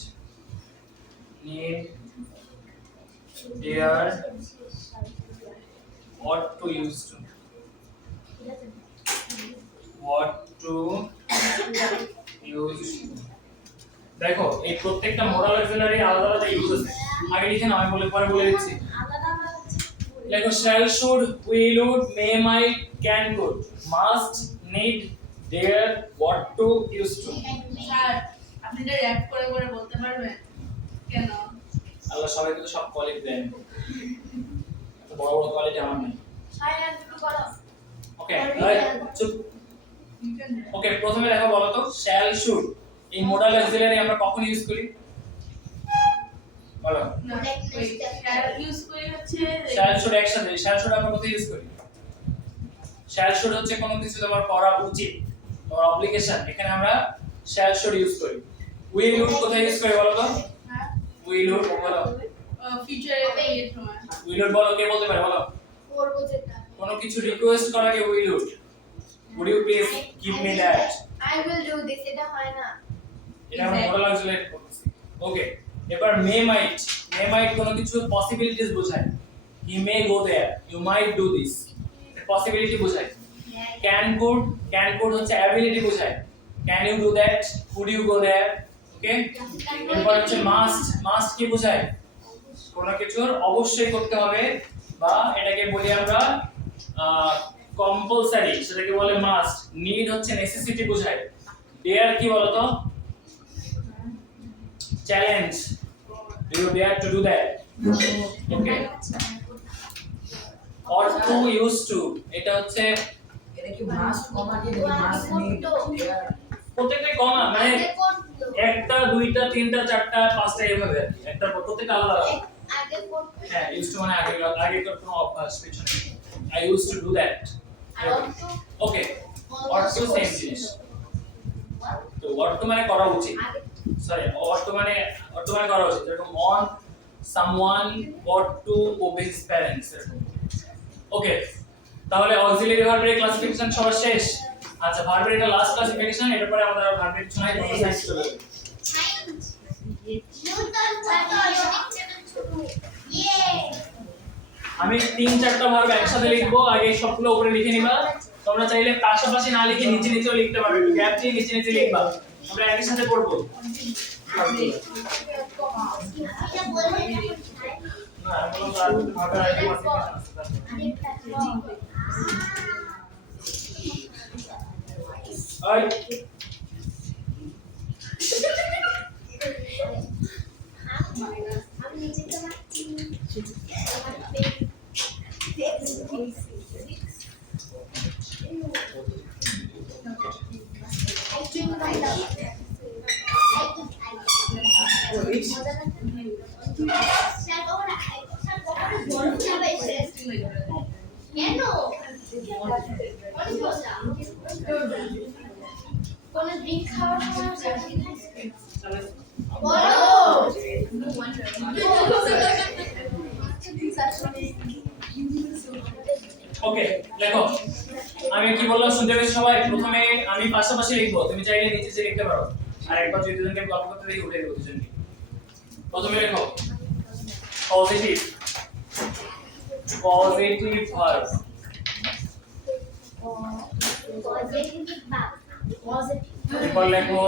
need, dare, ought to, used to, what to, used to। দেখো এই প্রত্যেকটা modal auxiliary আলাদা আলাদা use আছে। আগে লিখে নাও, আমি পরে বলে দিচ্ছি। লেখো shall, should, will, would, may, might, can, could, must, need, dare, what to, used to। Sir আপনি এটা র‍্যাপ করে করে বলতে পারবেন কেন? আল্লাহ সবাইকে তো সব কোয়ালিটি দেন, এত বড় বড় কোয়ালিটি আমার নেই। সাইলেন্ট করো। ওকে চুপ। ওকে প্রথমে দেখো বলো তো shall, should এই মোডাল অক্সিলারি আমরা কখন ইউজ করি বলো? না স্যার ইউজ করে হচ্ছে shall, should একসাথে। shall, should আমরা কোথায় ইউজ করি? shall, should হচ্ছে কোনো কিছু তোমার করা উচিত, তোমার অব্লিগেশন, এখানে আমরা shall, should ইউজ করি। will, would কোথায় ইউজ করি বলো তো? হ্যাঁ will, would বলো। ফিউচারে এই সময় will, would বলো, কে বলতে পারে বলো? করব যেটা। কোনো কিছু রিকোয়েস্ট করাকে will, would you please give me that? I will do this, এটা হয় না। এটা আমরা মোডাল অক্সিলারি করতেছি। ওকে, এবার may, might কোনো কিছু পসিবিলিটিস বোঝায়। he may go there, you might do this, possibility বোঝায়। can, could হচ্ছে অ্যাবিলিটি বোঝায়। can you do that, could you go there? ওকে, এরপর হচ্ছে must কি বোঝায়? কোনো কিছুর অবশ্যই করতে হবে, বা এটাকে বলি আমরা কম্পালসারি, সেটাকে বলে মাস্ট। নিড হচ্ছে নেসেসিটি বোঝায়। ডেয়ার কি বলতো? Challenge, do you dare to do that? Okay, or to, use to এটা হচ্ছে এটা কি মাস্ট কমা দিয়ে নাকি মাস্ট নিড দেয়ার? প্রত্যেকটা কমা মানে একটা দুইটা তিনটা চারটা পাঁচটা এভাবে আর কি। একটা প্রত্যেকটা আলাদা আলাদা। আগে করতে হ্যাঁ ইউজ টু মানে আগে কোনো অভ্যাস পিছনে। I use to do that. Okay, or to same জিনিস। তো ওয়াট টু মানে করা উচিত, সরি ওয়াট টু মানে করা উচিত। যেরকম on someone ought to obey his parents এরকম। ওকে, তাহলে অক্সিলারি ভার্বের ক্লাসিফিকেশন সবার শেষ। আচ্ছা ভার্বের এটা লাস্ট ক্লাসিফিকেশন, এর পরে আমাদের আর ভার্বের কিছু নাই, তোমরা সাইজ চলে যাবে। আমি তিন চারটা ভার্ব একসাথে লিখবো, আগে সবগুলো উপরে লিখে নিবা। তোমরা চাইলে পাশাপাশি না লিখে নিচে নিচেও লিখতে পারবে, একটু গ্যাপ দিয়ে নিচে নিচে লিখবা, আমরা একই সাথে পড়বো। না আমি বললাম তার ভার্বের আইডি ক্লাসিফিকেশন আছে। আমি নিচেটা মারছি কেন অনেক মজা কোন ড্রিঙ্ক খাওয়ার সময় বলো ওকে লেখো আমি কি বললাম শুনতে পেয়েছো সবাই প্রথমে আমি পাশাপাশি লিখবো তুমি চাইলে নিচে যে লিখতে পারো আর একবার যদি দুজনকে গল্প করতে দেখি উঠে দেবো দুজনকে প্রথমে লেখো পজিটিভ ভার্ব এরপর লেখো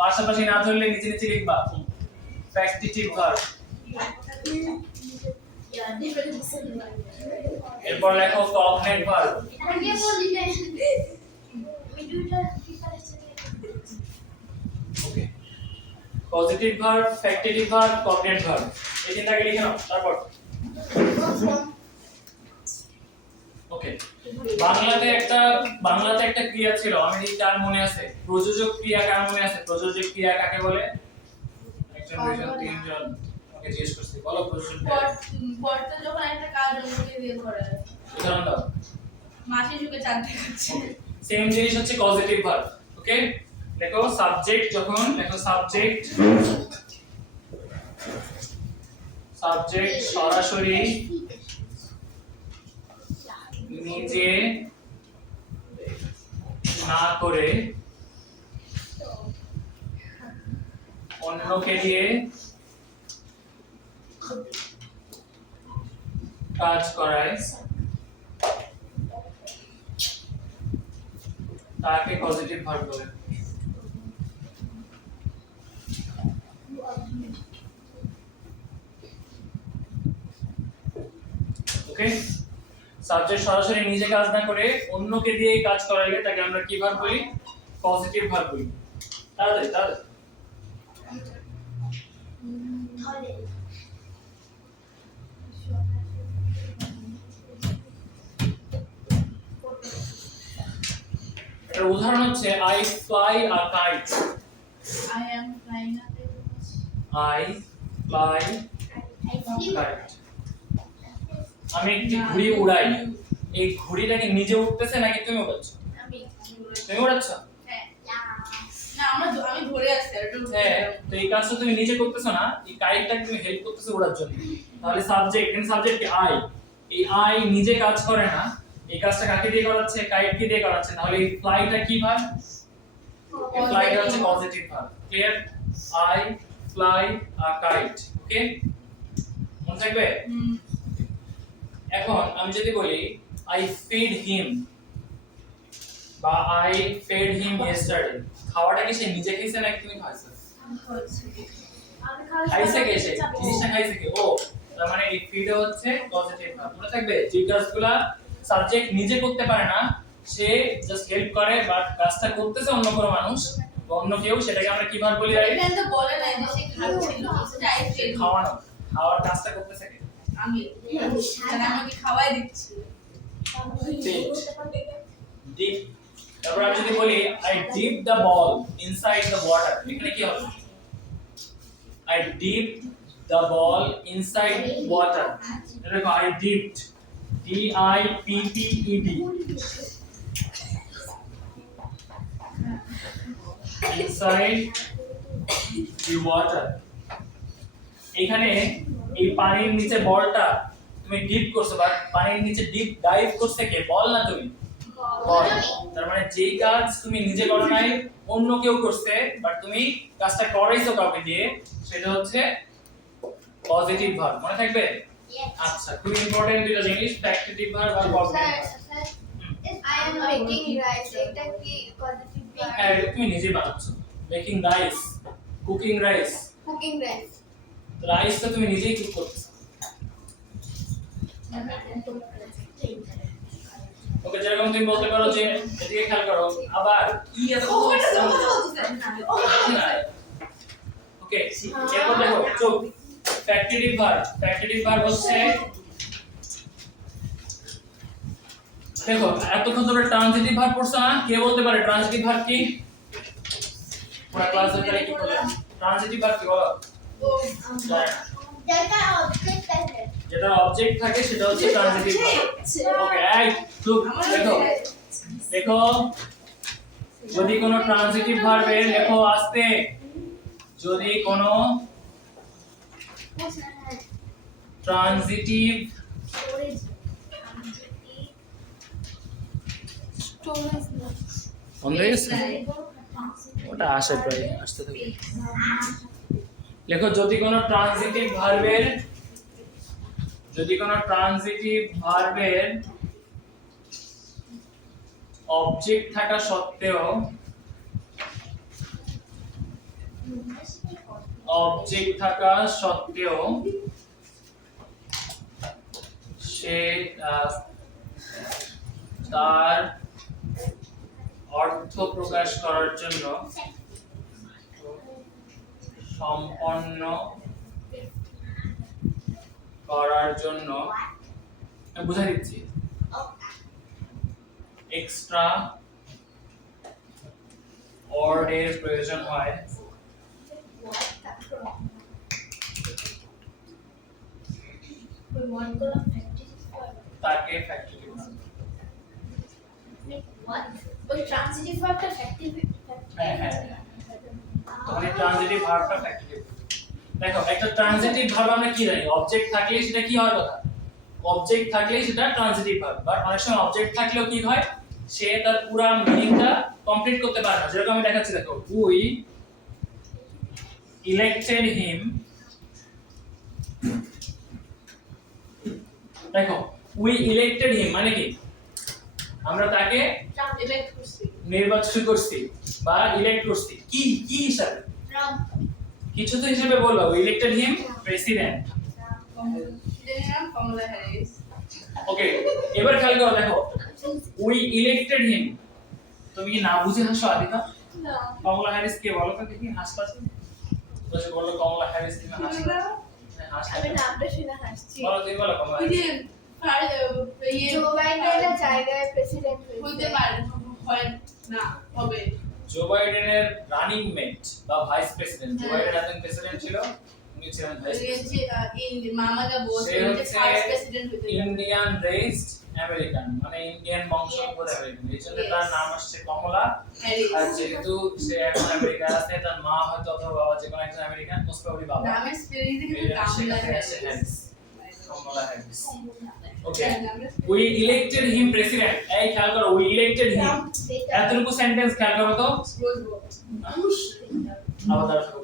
পাশাপাশি না ধরলে নিচে নিচে লিখবা ফ্যাক্টিটিভ ভার্ব এরপর লেখো cognate verb okay positive verb factitive verb cognate verb এই তিনটাকে লিখে নাও তারপর ওকে বাংলাতে একটা ক্রিয়া ছিল আমি তার মনে আছে প্রযোজক ক্রিয়া কার মনে আছে প্রযোজক ক্রিয়া কাকে বলে একজন দুইজন তিনজন ওকে জিজ্ঞেস করছি বলো প্রযোজক ক্রিয়া পড়তে যখন একটা কাজ অন্যকে দিয়ে করে উদাহরণ দাও মাসে যুগে জানতে পারছি সেম জিনিস হচ্ছে পজিটিভ ভার্ব ওকে দেখো সাবজেক্ট যখন দেখো সাবজেক্ট সরাসরি নিজে না করে অন্যকে দিয়ে কাজ করায় তাকে পজিটিভ ভার্ব বলে ওকে সাবজেক্ট সরাসরি নিজে কাজ না করে অন্যকে দিয়ে কাজ করাইলে তাকে আমরা কি ভার্ব বলি পজিটিভ ভার্ব বলি তাহলে এর উদাহরণ হচ্ছে I fly a kite I am flying a I fly a kite আমি একটি ঘুড়ি উড়াই এই ঘুড়িটা কি নিজে উঠতেছে নাকি তুমি উড়াচ্ছ তুমি উড়াচ্ছ না আমি ধরে আছি আর হ্যাঁ তো এই কাজটা তুমি নিজে করতেছো না এই কাইটটাকে তুমি হেল্প করতেছো ওড়ার জন্য তাহলে সাবজেক্ট কি আই এই আই নিজে কাজ করে না এই কাজটা কাকে দিয়ে করাচ্ছে কাইটকে দিয়ে করাচ্ছে তাহলে এই ফ্লাইটা কি ভার্ব এই ফ্লাইটা হচ্ছে positive verb clear I fly a kite okay মনে থাকবে এখন আমি যদি বলি আই ফিড হিম বা আই ফেড হিম ইয়েস্টারডে খাওয়াটা কি সে নিজে খেয়েছে নাকি তুমি খাইছো খাইছে কে সে জিনিসটা খাইছে কে ও তার মানে এই ফিডে হচ্ছে পজিটিভ ভার্ব মনে থাকবে যে কাজগুলা সাবজেক্ট নিজে করতে পারে না সে জাস্ট হেল্প করে বাট কাজটা করতেছে অন্য কোনো মানুষ বা অন্য কেউ সেটাকে আমরা কি ভার্ব বলি রাইট এটা তো বলে না যে সে খাচ্ছিল সেটা আই ফিল খাওয়ানো খাওয়ার কাজটা করতেছে কে আমি আমাকে খাওয়াই দিচ্ছি ডিপ তারপর আমি যদি বলি I dip the ball inside the water এখানে কি হবে I dip the ball inside water দেখো I dipped DIPPED inside the water এখানে এই পানির নিচে বলটা তুমি ডিপ করছো বাট পানির নিচে ডিপ ডাইভ করছে কে বল না তুমি বল তার মানে যেই কাজ তুমি নিজে করো নাই অন্য কেউ করছে বাট তুমি কাজটা করাইছো কাউকে দিয়ে সেটা হচ্ছে পজিটিভ ভার্ব মনে থাকবে আচ্ছা খুব ইম্পর্টেন্ট দুটো জিনিস ফ্যাক্টিটিভ ভার্ব আর cognitive I am making rice এটা কি পজিটিভ ভার্ব হ্যাঁ তুমি নিজে বানাচ্ছো making rice cooking rice cooking rice রাইসটা তুমি নিজেই কুক করছো ওকে যেরকম তুমি বলতে পারো যে এদিকে খেয়াল করো আবার কি এত ওকে এরপর দেখো চোখ ফ্যাক্টরিটিভ ভার্ব হচ্ছে দেখো এতক্ষণ ধরে ট্রানজিটিভ ভার্ব পড়ছো না? কে বলতে পারে ট্রানজিটিভ ভার্ব কি? পুরো ক্লাস ধরে কি বলে ট্রানজিটিভ ভার্ব কি বলো? যেটা অবজেক্ট থাকে সেটা হচ্ছে ট্রানজিটিভ ভার্ব। ওকে এই চুপ দেখো দেখো যদি কোনো ট্রানজিটিভ ভার্বের লেখো আস্তে যদি কোনো ট্রানজিটিভ ওটা আসে প্রায় আসতে থাকে লেখো যদি কোনো ট্রানজিটিভ ভার্বের অবজেক্ট থাকা সত্ত্বেও সে তার অর্থ প্রকাশ করার জন্য সম্পন্ন আমি বুঝাই দিচ্ছি এক্সট্রা ওয়ার্ডের প্রয়োজন হয় তাকে ফ্যাক্টরিটিভ হ্যাঁ তখন ট্রানজিটিভ ভার্বটা ফ্যাক্টরিটিভ। দেখো একটা ট্রানজিটিভ ভার্ব আমরা কি জানি অবজেক্ট থাকলে সেটা কি হয় কথা অবজেক্ট থাকলে সেটা ট্রানজিটিভ ভার্ব বাট অনেক সময় অবজেক্ট থাকলেও কি হয় সে তার পুরো মিনিংটা কমপ্লিট করতে পারে না যেরকম আমি দেখাচ্ছি দেখো উই ইলেক্টেড হিম দেখো উই ইলেক্টেড হিম মানে কি আমরা তাকে নির্বাচন করছি বা ইলেক্ট করছি কি কি হিসাবে কিছু তো হিসাবে বলবো উই ইলেক্টেড হিম প্রেসিডেন্ট ওকে এবার খেয়াল করো দেখো উই ইলেক্টেড হিম তুমি কি না বুঝে হাসো আদিতা না কমলা হ্যারিস কে বলো তো দেখি হাসপাস বসে বললো কমলা হ্যারিস তুমি হাসো আমি নামটা শুনে হাসছি বলো তুমি বলো কমলা ওই যে হ্যারিস জো বাইডেনের জায়গায় প্রেসিডেন্ট হইতে পারে হয় না হবে জো বাইডেনের রানিং মেট বা ভাইস প্রেসিডেন্ট জো বাইডেন একজন প্রেসিডেন্ট ছিল উনি ছিলেন ভাইস প্রেসিডেন্ট মামাকে বলছে যে ফার্স্ট প্রেসিডেন্ট হইতে ইন্ডিয়ান রেসড আমেরিকান মানে ইন্ডিয়ান বংশোদ্ভূত আমেরিকান এইজন্য তার নাম আসছে কমলা আর যেহেতু সে এখন আমেরিকা আছে তার মা হয়তো অথবা বাবা যে কোনো একজন আমেরিকান মোস্ট প্রবাবলি বাবা নামের স্পেলিং থেকে Kamala Kamala Harris Kamala Harris okay we elected him president এই খেয়াল করো উই ইলেক্টেড হিম এতটুকু সেন্টেন্স খেয়াল করো তো আবার দাঁড়াও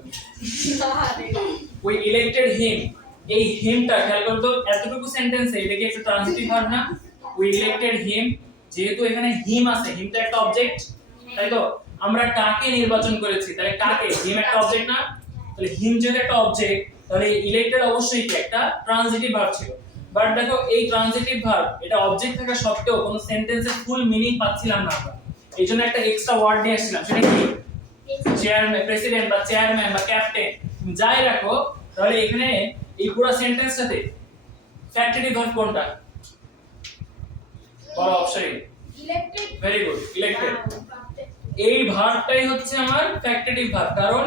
উই ইলেক্টেড হিম এই হিমটা খেয়াল করো তো এতটুকু সেন্টেন্সে এটা কি একটা ট্রানজিটিভ ভার্ব না উই ইলেক্টেড হিম যেহেতু এখানে হিম আছে হিমটা একটা অবজেক্ট তাই তো আমরা কাকে নির্বাচন করেছি তাহলে কাকে হিম একটা অবজেক্ট না তাহলে হিম যেহেতু একটা অবজেক্ট তাহলে ইলেক্টেড অবশ্যই কি একটা ট্রানজিটিভ ভার্ব ছিল বাট দেখো এই ট্রানজিটিভ ভার্ব এটা অবজেক্ট থাকা সত্ত্বেও কোনো সেন্টেন্সের ফুল মিনিং পাচ্ছিলাম না আমরা এইজন্য একটা এক্সট্রা ওয়ার্ড নিয়ে আসছিলাম সেটা কি চেয়ারম্যান প্রেসিডেন্ট বা চেয়ারম্যান বা ক্যাপ্টেন যাই রাখো তাহলে এখানে এই পুরো সেন্টেন্সটাতে ফ্যাক্টরিটিভ ভার্ব কোনটা বড় option elected very good elected এই ভার্বটাই হচ্ছে আমার ফ্যাক্টরিটিভ ভার্ব কারণ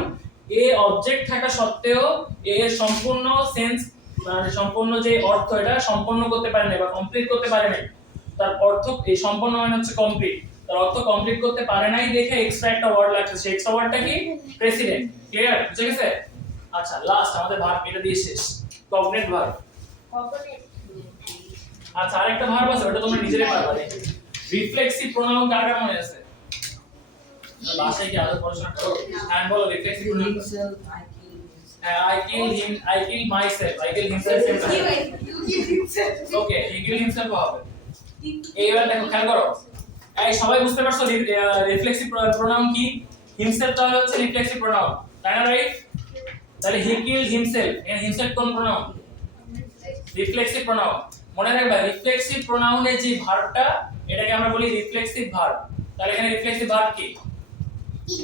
এ অবজেক্ট থাকা সত্ত্বেও এর সম্পূর্ণ সেন্স মানে সম্পূর্ণ যে অর্থ এটা সম্পন্ন করতে পারে না বা কমপ্লিট করতে পারে না তার অর্থ এই সম্পন্ন মানে হচ্ছে কমপ্লিট তার অর্থ কমপ্লিট করতে পারে নাই দেখে এক্সট্রা একটা ওয়ার্ড লাগছে সেই এক্সট্রা ওয়ার্ডটা কি প্রেসিডেন্ট ক্লিয়ার বুঝে গেছে আচ্ছা লাস্ট আমাদের ভার্ব এটা দিয়ে শেষ কগনেট ভার্ব আচ্ছা আরেকটা ভার্ব আছে ওটা তোমরা নিজেরাই পারবে রিফ্লেক্সিভ প্রোনাউন কার কার মনে আছে বাসায় কি আরো পড়াশোনা করো হ্যাঁ বলো reflexive pronoun I kill him I kill myself I kill himself okay he kill himself হবে এইবার দেখো খেয়াল করো এই সবাই বুঝতে পারছো রিফ্লেক্সিভ প্রোনাউন কি হিমসেলফ তাহলে হচ্ছে রিফ্লেক্সিভ প্রোনাউন তাই না রাইট তাহলে he killed himself এখানে himself কোন প্রোনাউন রিফ্লেক্সিভ প্রোনাউন মনে রাখবা রিফ্লেক্সিভ প্রোনাউনের যে ভার্বটা এটাকে আমরা বলি রিফ্লেক্সিভ ভার্ব তাহলে এখানে রিফ্লেক্সিভ ভার্ব কি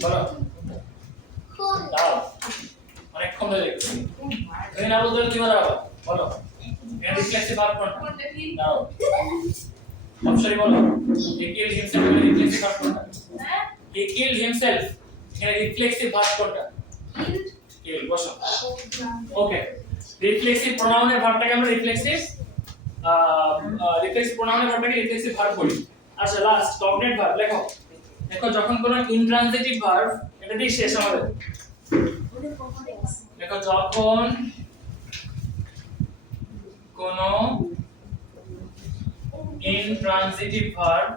বলো দাও অনেকক্ষণ ধরে দেখছি তুমি না বলতে কি বলো বলো এখানে রিফ্লেক্সিভ ভার্ব কোনটা কোনটা কি দাও অপশনে বলো he killed himself এখানে রিফ্লেক্সিভ ভার্ব কোনটা হ্যাঁ he killed himself এখানে রিফ্লেক্সিভ ভার্ব কোনটা কিল বসো ওকে রিফ্লেক্সিভ প্রোনাউনের ভার্বটাকে আমরা রিফ্লেক্সিভ প্রোনাউনের ভার্বটাকে রিফ্লেক্সিভ ভার্ব বলি আচ্ছা লাস্ট কগনেট ভার্ব লেখো দেখো যখন কোনো ইনট্রানজিটিভ ভার্ব এটা দিয়ে শেষ হবে দেখো যখন কোনো ইনট্রানজিটিভ ভার্ব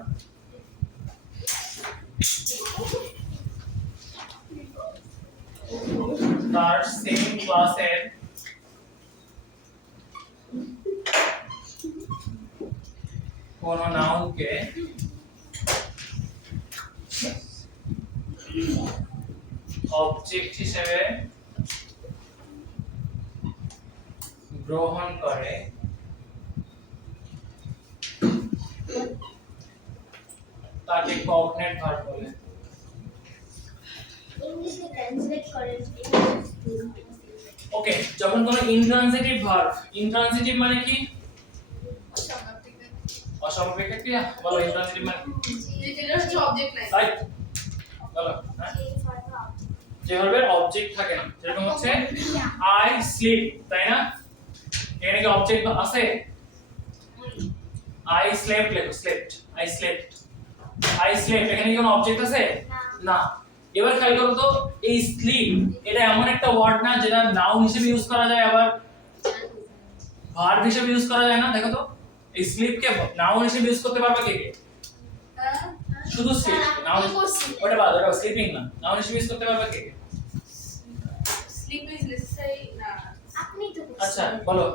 তার সেম ক্লাসের কোন নাউনকে অবজেক্ট হিসেবে গ্রহণ করে তাকে কগনেট ভার্ব বলে ইংলিশে ট্রান্সলেট করেন ওকে যখন কোনো ইনট্রানজিটিভ ভার্ব ইনট্রানজিটিভ মানে কি অসমাপিক ক্রিয়া বলো ইনট্রানজিটিভ মানে কি যেটা হচ্ছে অবজেক্ট নাই রাইট বলো হ্যাঁ যে ভার্বের অবজেক্ট থাকে না যেরকম হচ্ছে আই স্লিপ তাই না এখানে কি অবজেক্ট আছে আই স্লেপ্ট লেখো স্লেপ্ট আই স্লেপ্ট এখানে কি কোনো অবজেক্ট আছে না এবার খেয়াল করো তো এই স্লিপ এটা এমন একটা ওয়ার্ড না যেটা নাউন হিসেবে ইউজ করা যায় আবার ভার্ব হিসেবে ইউজ করা যায় না দেখো তো এই স্লিপ কে নাউন হিসেবে ইউজ করতে পারবে কে কে শুধু স্লিপ নাউন ওটা বাদ ওটা স্লিপিং না নাউন হিসেবে ইউজ করতে পারবে কে কে স্লিপ ইজ নেসেসারি না আপনি তো আচ্ছা বলো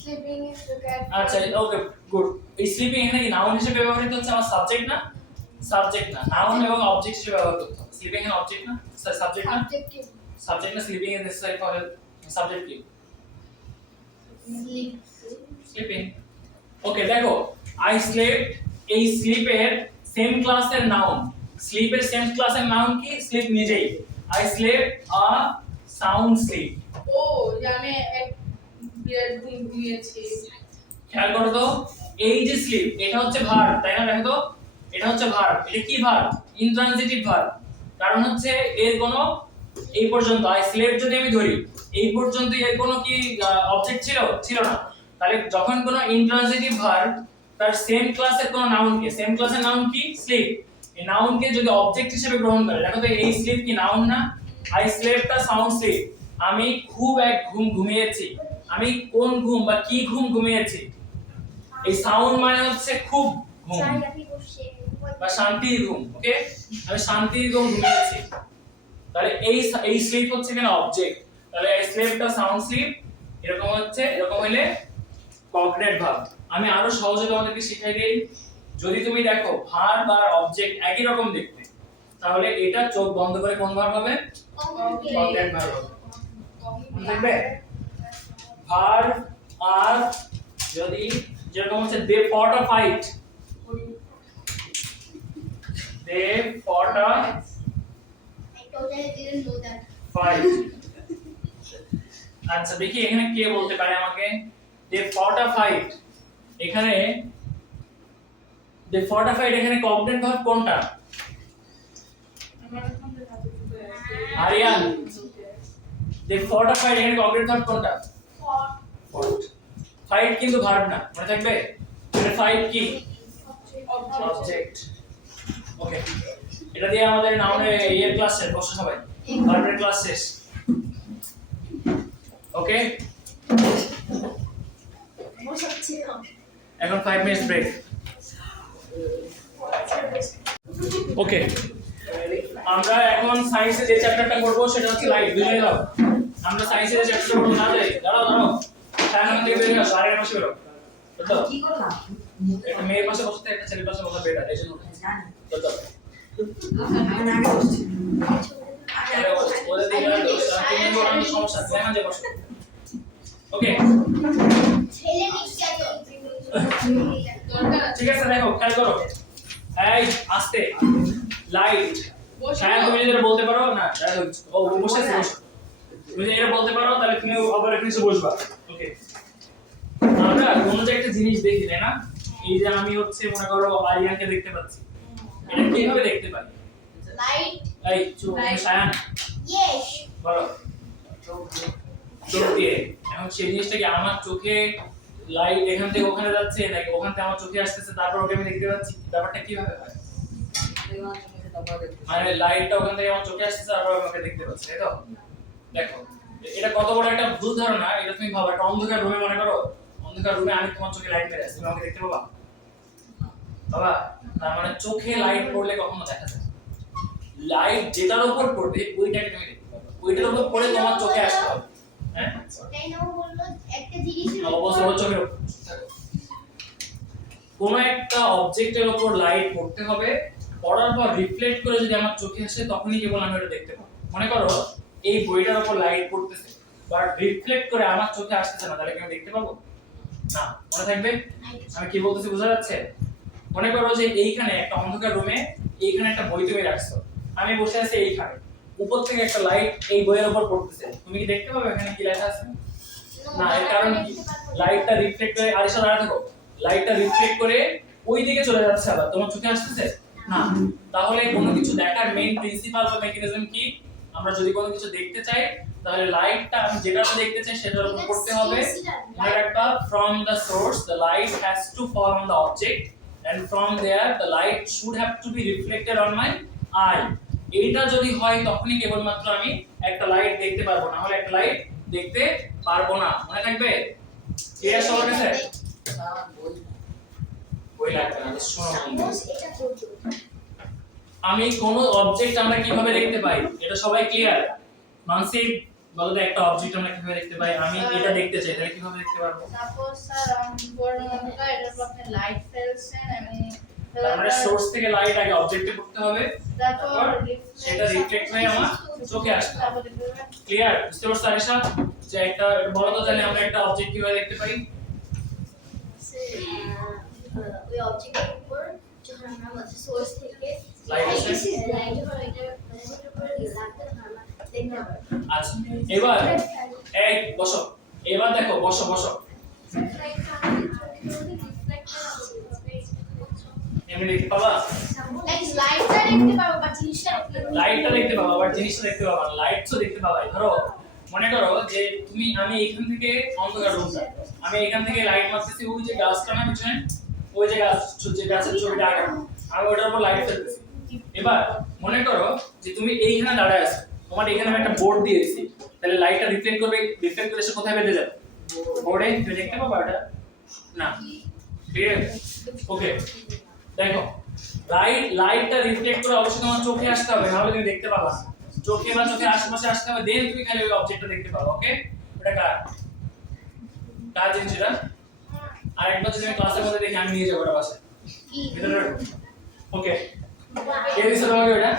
স্লিপিং ইজ রিকোয়ার্ড আচ্ছা ওকে গুড এই স্লিপিং এখানে কি নাউন হিসেবে ব্যবহৃত হচ্ছে আমার সাবজেক্ট না নাউন এবং অবজেক্ট হিসেবে ব্যবহার করতে হবে স্লিপিং এর অবজেক্ট না সাবজেক্ট না অবজেক্টিভ সাবজেক্ট না sleeping is necessary for subject কি স্লিপ স্লিপিং ওকে দেখো আই স্লেপ্ট এই স্লিপের সেম ক্লাসের নাউন স্লিপের সেম ক্লাসের নাউন কি স্লিপ নিজেই I slept a sound sleep ও যে আমি এক বিরাট ঘুম ঘুমিয়েছি খেয়াল করো তো এই যে স্লিপ এটা হচ্ছে ভার্ব তাই না দেখো তো এটা হচ্ছে ভার্ব এটা কি ভার্ব ইনট্রানজিটিভ ভার্ব কারণ হচ্ছে এর কোনো এই পর্যন্ত আই স্লেপ্ট যদি আমি ধরি এই পর্যন্ত এর কোনো কি অবজেক্ট ছিল না তাহলে যখন কোনো ইনট্রানজিটিভ ভার্ব তার সেম ক্লাসের কোনো নাউনকে সেম ক্লাসের নাউন কি স্লিপ এই নাউনকে যদি অবজেক্ট হিসেবে গ্রহণ করে দেখো তো এই স্লিপ কি নাউন না I slept a sound slip আমি খুব এক ঘুম ঘুমিয়েছি আমি কোন ঘুম বা কি ঘুম ঘুমিয়েছি এই সাউন্ড মানে হচ্ছে খুব ঘুম বা শান্তির ঘুম ওকে আমি শান্তির ঘুম ঘুমিয়েছি তাহলে এই স্লিপ হচ্ছে কেন অবজেক্ট তাহলে I slept a sound slip এরকম হলে কগনেট ভার্ব আমি আরো সহজে তোমাদেরকে শিখাই দেই যদি তুমি দেখো ভার্ব আর অবজেক্ট একই রকম দেখতে তাহলে এটা চোখ বন্ধ করে কোন ভার্ব হবে কগনেট ভার্ব হবে দেখবে ভার্ব আর যদি যেরকম হচ্ছে দে ফট আ ফাইট দে ফট আ ফাইট আচ্ছা দেখি এখানে কে বলতে পারে আমাকে দে ফট আ ফাইট এখানে দে ফট আ ফাইট এখানে কগনেট ভার্ব কোনটা আরিয়ান দে ফট আ ফাইট এখানে কগনেট ভার্ব কোনটা ফট ফাইট কিন্তু ভার্ব না মনে থাকবে এটা ফাইট কি অবজেক্ট ওকে এটা দিয়ে আমাদের নাউনের ইয়ার ক্লাস শেষ বসো সবাই ভার্বের ক্লাস শেষ ওকে এখন 5 মিনিট ব্রেক ওকে আমরা এখন সায়েন্সে যে চ্যাপ্টারটা করব সেটা হচ্ছে লাইট বুঝে নাও আমরা সায়েন্সে যে চ্যাপ্টারটা করব না যাই দাঁড়াও সামনে থেকে বেরিয়ে আসো আরেকটা পাশে বেরো তো কি করলাম একটা মেয়ের পাশে বসতে একটা ছেলের পাশে বসা বেটার এই জন্য জানি তো আমি আগে বসছি ওদের দিকে দোষ তুমি বলার সমস্যা দেখা যাবে বসো ওকে ছেলে নিশ্চয় ঠিক আছে দেখো খেয়াল করো এই আস্তে লাইট ছায়া তুমি যেটা বলতে পারো না ও বসে আছে বসো তুমি যদি এটা বলতে পারো তাহলে তুমি আবার এখানে এসে বসবা। ওকে, আমরা কোনো যে একটা জিনিস দেখি তাই না, এই যে আমি হচ্ছে মনে করো আরিয়ানকে দেখতে পাচ্ছি, এটা কিভাবে দেখতে পাই? লাইট এই চোখ সায়ান ইয়েস বলো চোখ দিয়ে। এখন সেই জিনিসটা কি আমার চোখে লাইট এখান থেকে ওখানে যাচ্ছে নাকি ওখান থেকে আমার চোখে আসতেছে তারপর ওকে আমি দেখতে পাচ্ছি? ব্যাপারটা কিভাবে হয়? মানে লাইটটা ওখান থেকে আমার চোখে আসছে তারপর আমি ওকে দেখতে পাচ্ছি, তাই তো? দেখো এটা কত বড় একটা ভুল ধারণা। এটা তুমি ভাবো একটা অন্ধকার রুমে, মনে করো অন্ধকার রুমে আমি তোমার চোখে লাইট মেরে আসছি, তুমি আমাকে দেখতে পাবা? বাবা, তার মানে চোখে লাইট পড়লে কখনো দেখা যায় না। লাইট যেটার উপর পড়বে ওইটাকে তুমি দেখতে পাবে, ওইটার উপর পড়ে তোমার চোখে আসতে হবে। হ্যাঁ, ওটাই না ও বললো একটা জিনিসের অবশ্যই ওর চোখের উপর কোন একটা অবজেক্টের উপর লাইট পড়তে হবে, পড়ার পর রিফ্লেক্ট করে যদি আমার চোখে আসে তখনই কেবল আমি ওটা দেখতে পাবো। মনে করো এই বইটার উপর লাইট পড়তেছে বাট রিফ্লেক্ট করে আমার চোখে আসতেছে না, তাহলে কি আমি দেখতে পাবো? না। মনে থাকবে আমি কি বলতেছি, বোঝা যাচ্ছে? মনে করো যে এইখানে একটা অন্ধকার রুমে এইখানে একটা বই তুমি রাখছো, আমি বসে আছি এইখানে, উপর থেকে একটা লাইট এই বইয়ের উপর পড়তেছে, তুমি কি দেখতে পাবে এখানে কি লেখা আছে? না, এর কারণ কি? লাইটটা রিফ্লেক্ট করে আরিশা দাঁড়া থাকো, লাইটটা রিফ্লেক্ট করে ওই দিকে চলে যাচ্ছে, আবার তোমার চোখে আসতেছে না। তাহলে কোনো কিছু দেখার মেইন প্রিন্সিপাল বা মেকানিজম কি? আমরা যদি কোনো কিছু দেখতে চাই তাহলে লাইটটা আমি যেটাতে দেখতে চাই সেটার উপর পড়তে হবে। মনে রাখবা, from the source the light has to fall on the object and from there the light should have to be reflected on my eye. এইটা যদি হয় তখনই কেবলমাত্র আমি একটা লাইট দেখতে পারবো, না হলে একটা লাইট দেখতে পারবো না। মনে থাকবে? ক্লিয়ার সবার কাছে? বই লাগবে না, শোনো বন্ধু। এটা করতে আমি কোন অবজেক্ট আমরা কিভাবে দেখতে পাই এটা সবাই ক্লিয়ার? মানসি বলো তো, একটা অবজেক্ট আমরা কিভাবে দেখতে পাই? আমি এটা দেখতে চাই, তাহলে কিভাবে দেখতে পারবো? সাপোজ স্যার বড় অন্ধকার এটার উপর আপনি লাইট ফেলছেন এবং তারপরে সোর্স থেকে লাইট আগে অবজেক্টে পড়তে হবে, তারপর সেটা রিফ্লেক্ট হয়ে আমার চোখে আসবে। ক্লিয়ার? বুঝতে পারছো আরিশা? যে একটা বলো তো তাহলে আমরা একটা অবজেক্ট কিভাবে দেখতে পাই? ওই অবজেক্টের উপর যখন আমরা মধ্যে সোর্স থেকে লাইট আসে। লাইট যখন এটা এর উপর লাগবে তখন আমরা দেখতে পাবো। আচ্ছা, এবার এই বসো, এবার দেখো, বসো বসো, এমনি দেখতে পাবা? লাইটটা দেখতে পাবো বা জিনিসটা লাইটটা দেখতে পাবা আবার জিনিসটা দেখতে পাবা, লাইট তো দেখতে পাবা। ধরো মনে করো যে তুমি, আমি এইখান থেকে অন্ধকার রুমটা, আমি এখান থেকে লাইট মারতেছি ওই যে গাছটা না পিছনে, ওই যে গাছ, যে গাছের ছবিটা আগে আমি ওটার উপর লাইট ফেলতেছি। এবার মনে করো যে তুমি এইখানে দাঁড়ায় আছো, তোমার এখানে আমি একটা বোর্ড দিয়ে দিছি, তাহলে লাইটটা রিফ্লেক্ট করবে, রিফ্লেক্ট করে এসে কোথায় বেঁধে যাবে? বোর্ডে। তুমি দেখতে পাবা এটা? না। ক্লিয়ার? ওকে, দেখো লাইটটা রিফ্লেক্ট করে অবশ্যই তোমার চোখে আসতে হবে, নাহলে তুমি দেখতে পাবা না। চোখে বা চোখের আশেপাশে আসতে হবে, দেন তুমি খালি ওই অবজেক্টটা দেখতে পাবে। ওকে, এটা কার জিনিস এটা? আর একবার যদি আমি ক্লাসের মধ্যে দেখি আমি নিয়ে যাবো এটা বাসায় ভিতরে। ওকে, কে দিছে তোমাকে ওটা?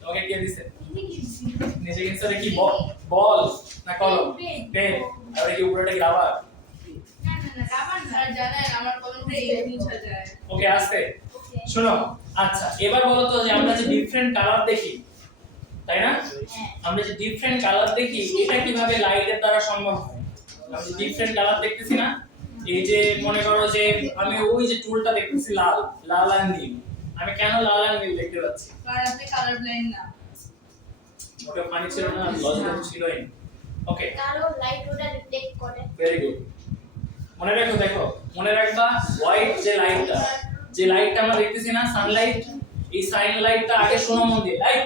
তোমাকে কে দিছে? নিচে কিনছে ওটা কি? বল না কলম? পেন। আর কি উপরেটা কি রাবার? জানেন আমার কলমটা এই মুছা যায়। ওকে, আস্তে শোনো। আচ্ছা, এবার বলো তো যে আমরা যে ডিফারেন্ট কালার দেখি, তাই না? আমরা যে ডিফারেন্ট কালার দেখি এটা কিভাবে লাইটের দ্বারা সম্ভব হয়? আমরা যে ডিফারেন্ট কালার দেখতেছি না, এই যে মনে করো যে আমি ওই যে টুলটা দেখতেছি লাল, লাল আর নীল, আমি কেন লাল আর নীল দেখতে পাচ্ছি? কারণ আপনি কালার ব্লাইন্ড না। ওটা ফানি ছিল না, লজিক ছিলই। ওকে, কারণ লাইট ওটা রিফ্লেক্ট করে। Very good. মনে রাখো, দেখো মনে রাখবা, হোয়াইট যে লাইটটা আমরা দেখতেছি না, সানলাইট, এই সানলাইটটা আগে শোনো মন দিয়ে, এই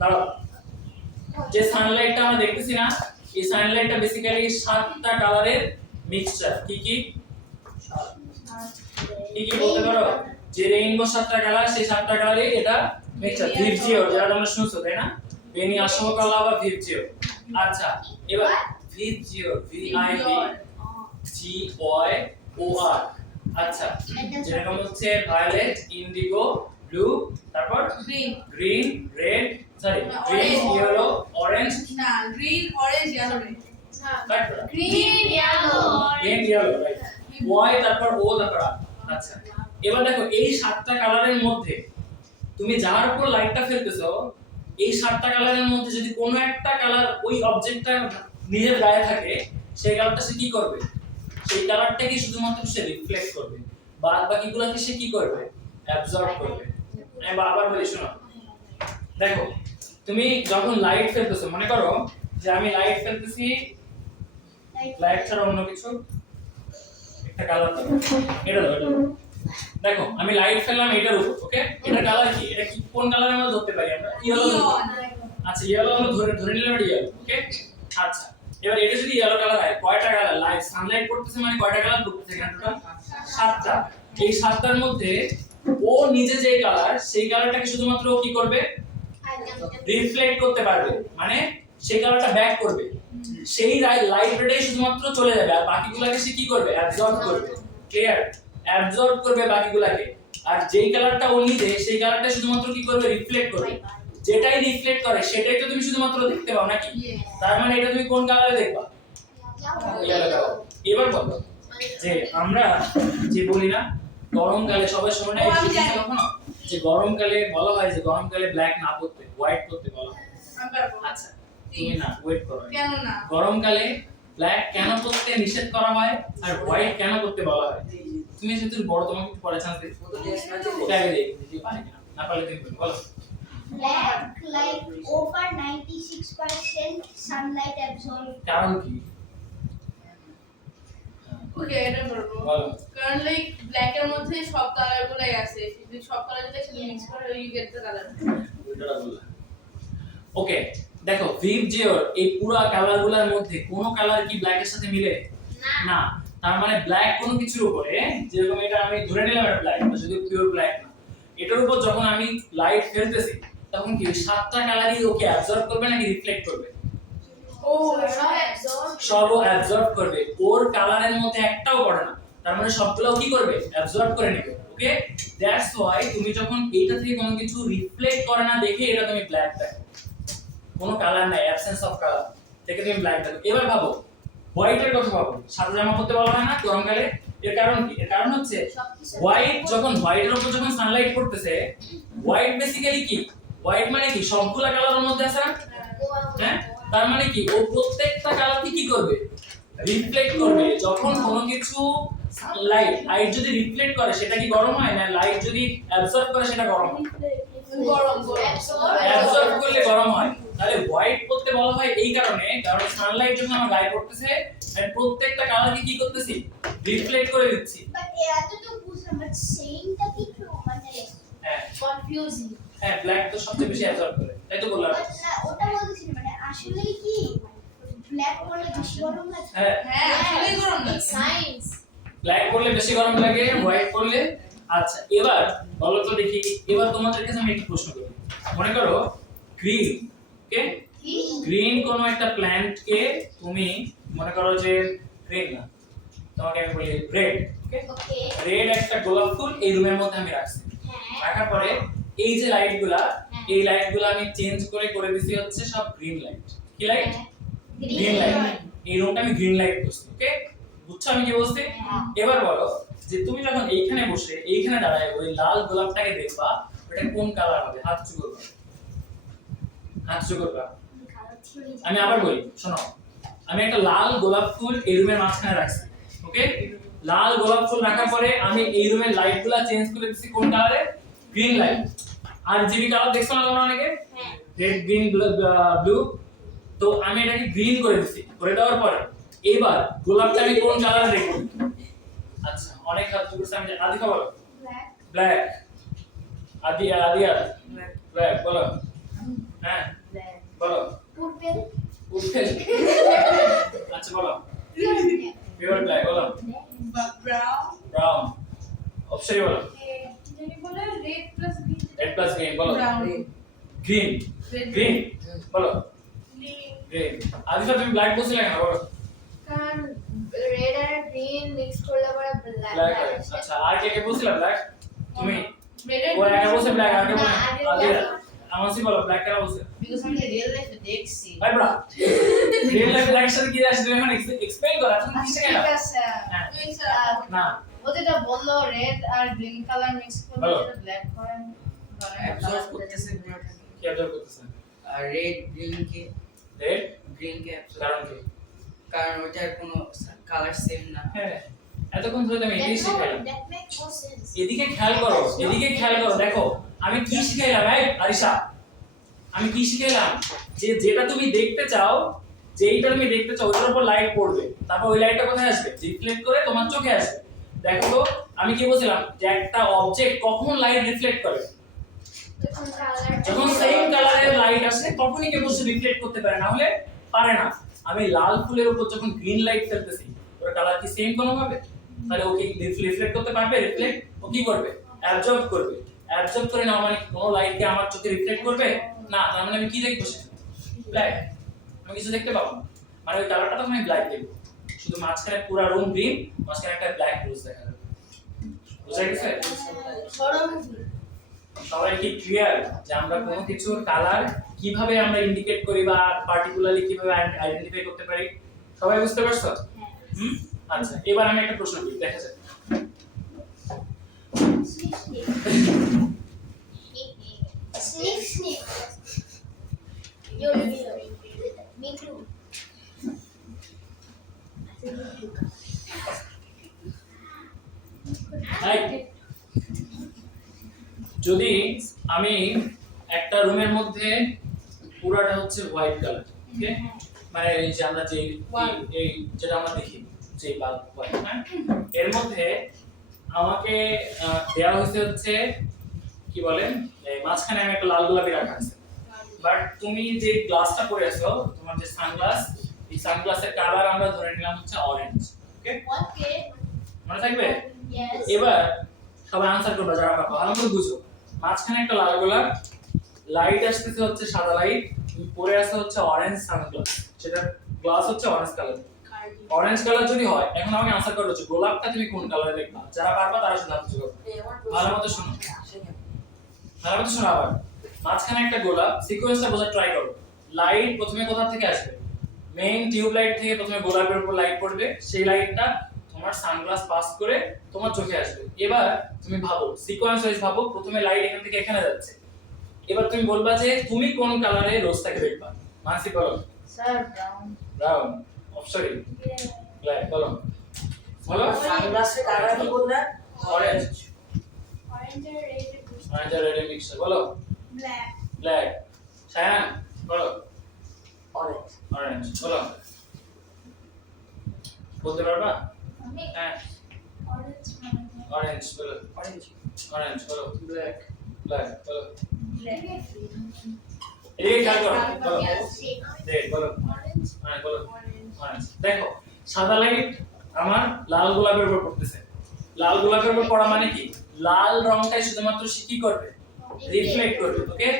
দাঁড়াও, যে সানলাইটটা আমরা দেখতেছি না, এই সানলাইটটা বেসিক্যালি 7টা কালারের মিক্সচার। কি কি বলতে পারো? যে রেইনবো 7টা কালার, সেই 7টা কালারে এটা মিক্সচার। ভিভজিও যেটা তোমরা শুনছো তাই না? বেনি আসো কালা বা ভিভজিও। আচ্ছা, এবার ভিভজিও, VIVGOR। আচ্ছা, যেরকম হচ্ছে ভায়োলেট, ইন্ডিগো, ব্লু, তারপর green, red, sorry green, yellow, orange, না green orange yellow red. Green yellow green, yellow, right. Y, তারপর ও, তারপর আর। আচ্ছা, এবার দেখো এই 7টা কালারের মধ্যে তুমি যার উপর লাইটটা ফেলতেছো এই 7টা কালারের মধ্যে যদি কোনো একটা কালার ওই অবজেক্টটা নিজের গায়ে থাকে সেই কালারটা সে কি করবে সেই কালারটাকে শুধুমাত্র সে রিফ্লেক্ট করবে বাদ বাকিগুলোকে সে কি করবে অ্যাবজর্ব করবে আমি আবার বলি শোনো দেখো তুমি যখন লাইট ফেলতেছো মনে করো যে আমি লাইট ফেলতেছি লাইট ছাড়া অন্য কিছু একটা কালার দাও এটা দাও এটা দাও। দেখো আমি লাইট ফেললাম এটার উপর ওকে এটা কালার কি এটা কি কোন কালার আমরা ধরতে পারি আমরা ইয়েলো আচ্ছা ইয়েলো আমরা ধরে নিলাম এটা ইয়েলো ওকে আচ্ছা এবার এটা যদি ইয়েলো কালার হয় কয়টা কালার লাইট সানলাইট পড়তেছে মানে কয়টা কালার পড়তেছে এখানে টোটাল 7টা এই 7টার মধ্যে ও নিজে যে কালার সেই কালারটাকে শুধুমাত্র ও কি করবে রিফ্লেক্ট করতে পারবে মানে সেই কালারটা ব্যাক করবে সেই লাইট রেটাই শুধুমাত্র চলে যাবে আর বাকিগুলোকে সে কি করবে অ্যাবজর্ব করবে ক্লিয়ার অ্যাবজর্ব করবে বাকিগুলোকে আর যেই কালারটা ও নিজে সেই কালারটা শুধুমাত্র কি করবে রিফ্লেক্ট করবে যেটাই রিফ্লেক্ট করে সেটাই তো তুমি শুধুমাত্র দেখতে পাও নাকি তার মানে এটা তুমি কোন কালারে দেখবা ইয়েলো কালার এবার বলো যে আমরা যে বলি না গরমকালে সবাই সময় না কখনো যে গরমকালে বলা হয় যে গরমকালে ব্ল্যাক না পরতে হোয়াইট পরতে বলা হয় আচ্ছা তুমি না ওয়েট করো কেন না গরমকালে ব্ল্যাক কেন পরতে নিষেধ করা হয় আর হোয়াইট কেন পরতে বলা হয় তুমি যেহেতু বড় তোমাকে একটু পরে চান্স দিই ওটা আগে দেই যদি পারি কিনা না পারলে তুমি বলো Black light over 96% sunlight absorb. কারণ কি ওকে এটা বলবো বলো কারণ লাইক ব্ল্যাক এর মধ্যে সব কালার গুলাই আছে যদি সব কালার যদি একসাথে মিক্স করে ইউ গেট দ্য কালার ওইটা বললা ওকে দেখো ভিভ জিওর এই পুরো কালারগুলোর মধ্যে কোন কালার কি ব্ল্যাক এর সাথে মিলে না তার মানে ব্ল্যাক কোনো কিছুর উপরে যেরকম এটা আমি ধরে নিলাম এটা ব্ল্যাক যদি পিওর ব্ল্যাক না এটার উপর যখন আমি লাইট ফেলতেছি তখন কি 7টা কালারই ওকে অ্যাবজর্ব করবে নাকি রিফ্লেক্ট করবে ও সব অ্যাবজর্ব করবে ওর কালারের মধ্যে একটাও পড়ে না তার মানে সবগুলো কি করবে অ্যাবজর্ব করে নেবে ওকে দ্যাটস ওয়াই তুমি যখন এইটা থেকে কোনো কিছু রিফ্লেক্ট করে না দেখে এটা তুমি ব্ল্যাক দেখো কোনো কালার নাই অ্যাবসেন্স অফ কালার দেখে তুমি ব্ল্যাক দেখো এবার ভাবো হোয়াইটের কথা ভাবো সাদা জামা পরতে বলা হয় না গরমকালে এর কারণ কি এর কারণ হচ্ছে হোয়াইট যখন হোয়াইটের উপর যখন সানলাইট পড়তেছে হোয়াইট বেসিক্যালি কি হোয়াইট মানে কি সবগুলা কালারের মধ্যে আছে না হ্যাঁ তার মানে কি ও প্রত্যেকটা কালারকে কি করবে রিফ্লেক্ট করবে যখন কোনো কিছু লাইট যদি রিফ্লেক্ট করে সেটা কি গরম হয় না লাইট যদি অ্যাবজর্ব করে সেটা গরম হয় গরম অ্যাবজর্ব করলে গরম হয় তাহলে হোয়াইট করতে বলা হয় এই কারণে কারণ সানলাইট যখন আমার গায়ে পড়তেছে এন্ড প্রত্যেকটা কালারকে কি করতেছি রিফ্লেক্ট করে দিচ্ছি But এতটুকু বুঝলাম but saying টা কি মানে হ্যাঁ confusing. হ্যাঁ ব্ল্যাক তো সবচেয়ে বেশি অ্যাবজর্ব করে তাই তো বললাম But না ওটা বলতেছি না, মানে আসলে কি ব্ল্যাক করলে বেশি গরম লাগে? হ্যাঁ হ্যাঁ আসলেই গরম লাগে সায়েন্স। ব্ল্যাক করলে বেশি গরম লাগে হোয়াইট করলে আচ্ছা এবার বলো তো দেখি এবার তোমাদের কাছে আমি একটা প্রশ্ন করি মনে করো গ্রিন ওকে গ্রিন কোন একটা প্ল্যান্টকে তুমি মনে করো যে গ্রিন না তোমাকে আমি বলি রেড ওকে ওকে। রেড একটা গোলাপ ফুল এই রুমের মধ্যে আমি রাখছি হ্যাঁ। রাখার পরে এই যে লাইটগুলা এই লাইটগুলো আমি চেঞ্জ করে দিছি হচ্ছে সব গ্রিন লাইট কি লাইট গ্রিন লাইট এই রুমটা আমি গ্রিন লাইট করছি ওকে বুঝছো আমি কি বলছি এবার বলো যে তুমি যখন এইখানে বসে এইখানে দাঁড়ায় ওই লাল গোলাপটাকে দেখবা ওটা কোন কালার হবে হাত উঁচু করবা হাত উঁচু করবা আমি আবার বলি শোনো আমি একটা লাল গোলাপ ফুল এই রুমের মাঝখানে রাখছি ওকে লাল গোলাপ ফুল রাখার পরে আমি এই রুমের লাইটগুলো চেঞ্জ করে দিচ্ছি কোন কালারে গ্রিন লাইট আর জিবি কালার দেখছো না তোমরা অনেকে রেড গ্রিন ব্লু তো আমি এটাকে গ্রিন করে দিচ্ছি করে দেওয়ার পরে এবার গোলাপটা আমি কোন কালারে দেখব আচ্ছা অনেক হাত উঠছে আমি আদিকা বলো ব্ল্যাক আদিয়া ব্ল্যাক বলো হ্যাঁ বলো পার্পল। উঠে আচ্ছা বলো পিওর ব্ল্যাক বলো ব্রাউন ব্রাউন অপশন বলো যদি বলে red plus green red plus green বলো ব্রাউন গ্রিন গ্রিন বলো গ্রিন আদিকা তুমি ব্ল্যাক বলছিলে কেন বলো কারণ রেড আর গ্রিন মিক্স করলে পরে ব্ল্যাক ব্ল্যাক হয় আচ্ছা আর কে বলছিলে ব্ল্যাক তুমি রেড ও একা বলছে ব্ল্যাক আর কে না, বলে আগে আদিয়া আমার সি বলো ব্ল্যাক কেন বলছে Because আমি রিয়েল লাইফে দেখছি ভাই ব্রা রিয়েল লাইফ ব্ল্যাক সাথে কি আসলে এখন এক্সপ্লেইন করা তুমি কিসে কেন ঠিক আছে হ্যাঁ আচ্ছা না ও যেটা বললো রেড আর গ্রিন কালার মিক্স করে বলো। যেটা ব্ল্যাক হয় অ্যাবজর্ব করতেছে পুরোটা কি অবজার্ভ করতেছেন আর রেড গ্রিন কে রেড কারণ কি? কারণ ওটার কোনো কালার সেম না। হ্যাঁ, এতক্ষণ ধরে আমি এটাই শিখাইলাম। That makes more sense. এদিকে খেয়াল করো, এদিকে খেয়াল করো, দেখো আমি কি শিখাইলাম এই আরিশা, আমি কি শিখাইলাম যে যেটা তুমি দেখতে চাও, যেইটা তুমি দেখতে চাও ওটার উপর লাইট পড়বে, তারপর ওই লাইটটা কোথায় আসবে, রিফ্লেক্ট করে তোমার চোখে আসবে। দেখো তো আমি কি বলছিলাম যে একটা অবজেক্ট কখন লাইট রিফ্লেক্ট করে, যখন সেম কালারের লাইট আসে তখনই কেবল সে রিফ্লেক্ট করতে পারে, না হলে পারে না। আমি লাল ফুলের উপর যখন গ্রিন লাইট ফেলতেছি ওর কালার কি সেম কোনো হবে? তাহলে ও কি রিফ্লেক্ট করতে পারবে? রিফ্লেক্ট ও কি করবে? অ্যাবজর্ব করবে। অ্যাবজর্ব করে না মানে কোনো লাইট কি আমার চোখে রিফ্লেক্ট করবে না, তার মানে আমি কি দেখবো? সে ব্ল্যাক, আমি কিছু দেখতে পাবো না, মানে ওই কালারটা তখন আমি ব্ল্যাক দেখবো। শুধু মাঝখানে পুরো রুম গ্রিন, মাঝখানে একটা ব্ল্যাক রোজ দেখা যাবে। বুঝা গেছে? সবাই কি ক্লিয়ার যে আমরা কোনো কিছুর কালার কিভাবে আমরা ইন্ডিকেট করি বা পার্টিকুলারলি কিভাবে আইডেন্টিফাই করতে পারি? সবাই বুঝতে পারছো? আচ্ছা, এবার আমি একটা প্রশ্ন করি, দেখা যাক। Snake. Me too. যদি আমি একটা রুমের মধ্যে পুরাটা হচ্ছে হোয়াইট কালার, ওকে, মানে এই যে আমরা যে এই যেটা আমরা দেখি যে বাল্ব হোয়াইট, হ্যাঁ, এর মধ্যে আমাকে দেয়া হয়েছে হচ্ছে কি বলে এই মাঝখানে আমি একটা লাল গোলাপি রাখা আছে, বাট তুমি যে গ্লাসটা পরে আছো, তোমার যে সানগ্লাস, এই সানগ্লাসের কালার আমরা ধরে নিলাম হচ্ছে অরেঞ্জ, ওকে, Okay. মনে থাকবে? Yes. এবার সবাই আনসার করবে যারা পারবে, ভালো করে বুঝো। মাঝখানে একটা লাল গোলাপ, লাইট আসতেছে হচ্ছে সাদা লাইট, তুমি পরে আছে হচ্ছে অরেঞ্জ সানগ্লাস, সেটা গ্লাস হচ্ছে অরেঞ্জ কালার। অরেঞ্জ কালার যদি হয়, এখন আমাকে আনসার করো যে গোলাপটা তুমি কোন কালারে দেখবা? যারা পারবা তারা শুধু আনসার করবে। ভালো মতো শোনো, ভালো মতো শোনো। আবার মাঝখানে একটা গোলাপ, সিকোয়েন্সটা বোঝার ট্রাই করো। লাইট প্রথমে কোথা থেকে আসবে? মেইন টিউব লাইট থেকে প্রথমে গোলাপের উপর লাইট পড়বে, সেই লাইটটা তোমার সানগ্লাস পাস করে তোমার চোখে আসবে। এবার তুমি ভাবো, সিকোয়েন্স ওয়াইজ ভাবো, প্রথমে লাইট এখান থেকে এখানে যাচ্ছে, এবার তুমি বলবা যে তুমি কোন কালারে রোজটাকে দেখবা? মানসি বলো। Sir brown. Brown, sorry black, বলো বলো। সানগ্লাসের কালার কি বললেন? Orange, Orange or red. Orange আর রেড মিক্সচার, বলো। Black. ব্ল্যাক, সায়ান বলো। অরেঞ্জ। অরেঞ্জ, বলো। বলতে পারবা? Me. হ্যাঁ, Orange. অরেঞ্জ বলো। অরেঞ্জ। অরেঞ্জ বলো। ব্ল্যাক। ব্ল্যাক বলো। Black. এই খেয়াল করো, বলো। Yes. রেড বলো। Orange. হ্যাঁ বলো। অরেঞ্জ। দেখো সাদা লাইট আমার লাল গোলাপের উপর পড়তেছে, লাল গোলাপের উপর পড়া মানে কি? লাল রংটাই শুধুমাত্র সে কি করবে? রিফ্লেক্ট করবে, ওকে।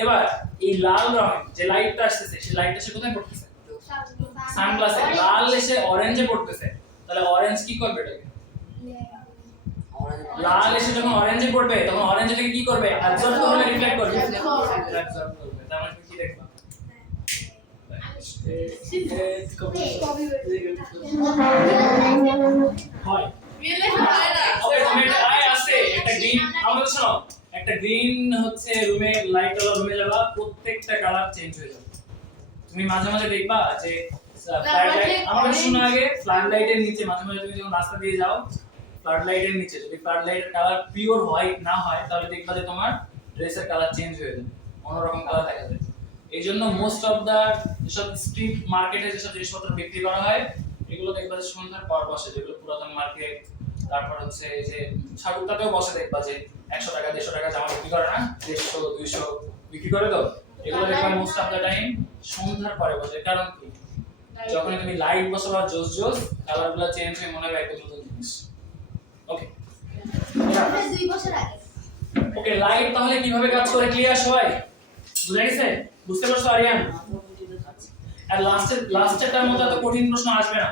এবার এই লাল রং যে লাইটটা আসতেছে, সেই লাইটটা সে কোথায় পড়তেছে? সানগ্লাসে। লাল এসে অরেঞ্জে পড়তেছে, তাহলে অরেঞ্জ কি করবে এটাকে? লাল এসে যখন অরেঞ্জে পড়বে, তখন অরেঞ্জ এটাকে কি করবে? অ্যাবজর্ব করবে, রিফ্লেক্ট করবে? অ্যাবজর্ব করবে। তার মানে তুমি কি দেখবা? হয়। রিয়েল লাইফে হয় না। ওকে, তুমি একটা আয় আছে একটা গ্রিন, আমাদের শোনো, একটা গ্রিন হচ্ছে রুমে লাইট ওয়ালা রুমে যাবা, প্রত্যেকটা কালার চেঞ্জ হয়ে যাবে। তুমি মাঝে মাঝে দেখবা যে ফ্লাড লাইট, আমাদের শোনো আগে ফ্লাড লাইটের নিচে মাঝে মাঝে তুমি যখন রাস্তা দিয়ে যাও, ফ্লাড লাইটের নিচে যদি ফ্লাড লাইটের কালার পিওর হোয়াইট না হয়, তাহলে দেখবা যে তোমার ড্রেসের কালার চেঞ্জ হয়ে যাবে, অন্যরকম কালার দেখা যাবে। এই জন্য মোস্ট অফ দা যেসব স্ট্রিট মার্কেটে যেসব জিনিসপত্র বিক্রি করা হয়, এগুলো দেখবা যে সন্ধ্যার পর বসে, যেগুলো পুরাতন মার্কেট, তারপর হচ্ছে এই যে ঠাকুরটাতেও বসে, দেখবা যে 100 টাকা 150 টাকা জামা বিক্রি করে না, 150 200 বিক্রি করে। তো এগুলো দেখবা মোস্ট অফ দা টাইম সন্ধ্যার পরে বসে। কারণ কি? যখন তুমি লাইট বসাবা জোস জোস, কালারগুলো চেঞ্জ হয়ে মনে হবে একদম নতুন জিনিস। ওকে, ওকে, লাইট তাহলে কিভাবে কাজ করে ক্লিয়ার সবাই? বুঝে গেছে? বুঝতে পারছো আরিয়ান? আর লাস্টেরটার মধ্যে এত কঠিন প্রশ্ন আসবে না,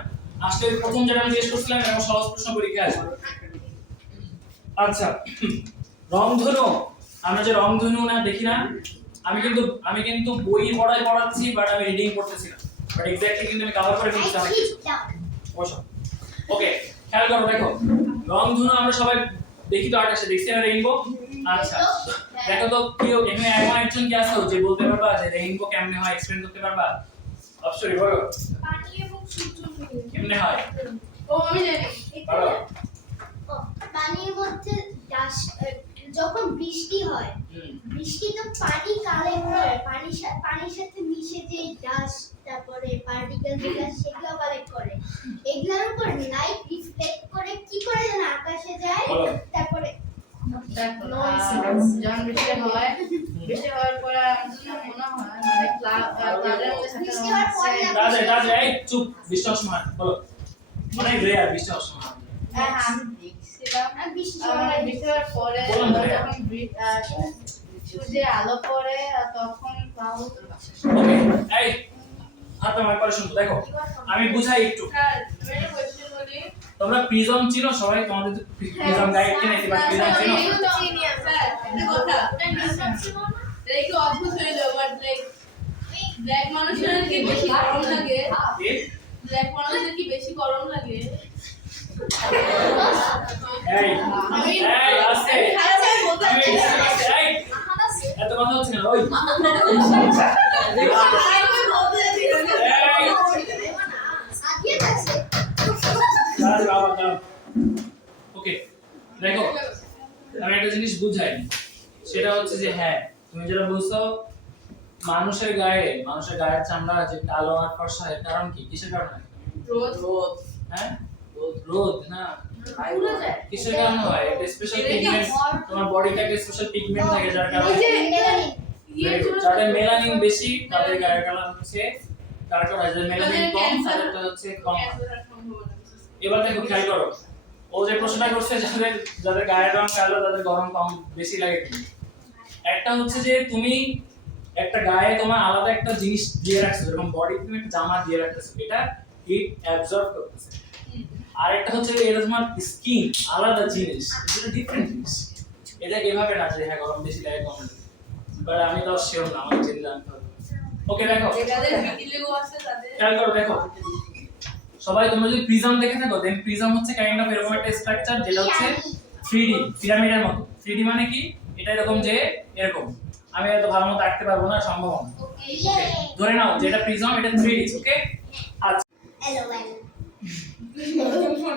আসলে প্রথম যেটা আমি জিজ্ঞেস করছিলাম এরকম সহজ প্রশ্ন পরীক্ষা আসবে। আচ্ছা, রংধনু, আমরা যে রংধনু না দেখি না, আমি কিন্তু বই পড়াচ্ছি, বাট আমি রিডিং করতেছি না, বাট এক্স্যাক্টলি কিন্তু আমি কভার করে ফেলছি অনেক কিছু। বসো। ওকে, খেয়াল করো, দেখো রংধনু আমরা সবাই দেখি তো আকাশে, দেখছি না রেইনবো? আচ্ছা, দেখো তো কেউ এখানে এমন একজন কি আছে যে বলতে পারবা যে রেইনবো কেমনে হয় এক্সপ্লেইন করতে পারবা? অবশ্যই বলো পানি এবং সূর্য মিলে। কেমনে হয়? ও আমি জানি বলো। ও, পানির মধ্যে যখন বৃষ্টি হয়, হুম বৃষ্টিতে পানি কালেক্ট করে, পানির সাথে মিশে যে ডাস্ট, তারপরে পার্টিকেল যেগুলো সেগুলো কালেক্ট করে, এগুলোর উপর লাইট রিফ্লেক্ট করে কি করে যেন আকাশে যায়, বলো। তারপরে যখন বৃষ্টি হয় বৃষ্টি হওয়ার পরে আমার মনে হয় মানে ক্লাউডের মধ্যে বৃষ্টি হওয়ার পরে দাদা এই চুপ বৃষ্টি হওয়ার সময় বলো অনেক রেয়ার বৃষ্টি হওয়ার সময় হ্যাঁ আমি দেখছিলাম আর বৃষ্টি মানে হওয়ার বৃষ্টি হওয়ার পরে বলুন ভাইয়া। যখন সূর্যের আলো পড়ে তখন ক্লাউড ওকে এই হাতে আমার পরে শুনতো দেখো আমি বুঝাই একটু স্যার আমি একটা কোশ্চেন বলি তোমরা প্রিজম চিনো সবাই তোমাদের তো প্রিজম গাইড কিনে এবার প্রিজম চিনো স্যার একটা কথা এটা একটু অদ্ভুত হয়ে যাবে বাট লাইক ব্ল্যাক মানুষের কি বেশি গরম লাগে কি ব্ল্যাক মানুষের কি বেশি গরম লাগে এই এই আস্তে এই এত কথা হচ্ছে না ওই আগিয়ে যাচ্ছে। দাঁড়াও বাবা দাঁড়াও ওকে দেখো আমি একটা জিনিস বুঝাই সেটা হচ্ছে যে হ্যাঁ তুমি যেটা বলছো মানুষের গায়ের চামড়া যে কালো আর ফর্সা এর কারণ কি কিসের কারণে রোদ হ্যাঁ রোদ না পুরো যায় কিসের কারণে হয় একটা স্পেশাল পিগমেন্ট তোমার বডিতে একটা স্পেশাল পিগমেন্ট থাকে যার ওই কারণে যে মেলানিন। যাদের মেলানিন বেশি তাদের গায়ের কালার হচ্ছে ডার্ক হয় যাদের মেলানিন কম তাদেরটা হচ্ছে কম হয়। এবার দেখো খেয়াল করো ও যে প্রশ্নটা করছে যাদের গায়ের রং কালো তাদের গরম কম বেশি লাগে কি একটা হচ্ছে যে তুমি একটা গায়ে তোমার আলাদা একটা জিনিস দিয়ে রাখছো যেরকম বডি তুমি একটা জামা দিয়ে রাখতেছো এটা হিট অ্যাবজর্ব করতেছে আর একটা হচ্ছে যে এটা তোমার স্কিন আলাদা জিনিস এটা ডিফারেন্ট জিনিস এটা এভাবে না যে হ্যাঁ গরম বেশি লাগে কম লাগে বাট আমি তো শিওর না আমাকে জেনে জানতে হবে ওকে দেখো যাদের ভিটিলিগো আছে তাদের খেয়াল করো দেখো সবাই তোমরা যদি প্রিজম দেখে থাকো দেন প্রিজম হচ্ছে কাইন্ড অফ এরকম একটা স্ট্রাকচার যেটা হচ্ছে 3D পিরামিডের মতো 3D মানে কি এটা এরকম যে এরকম আমি এত ভালো মতো আঁকতে পারবো না সম্ভব না ইয়ে ধরে নাও যেটা প্রিজম এটা 3D ওকে আচ্ছা LOL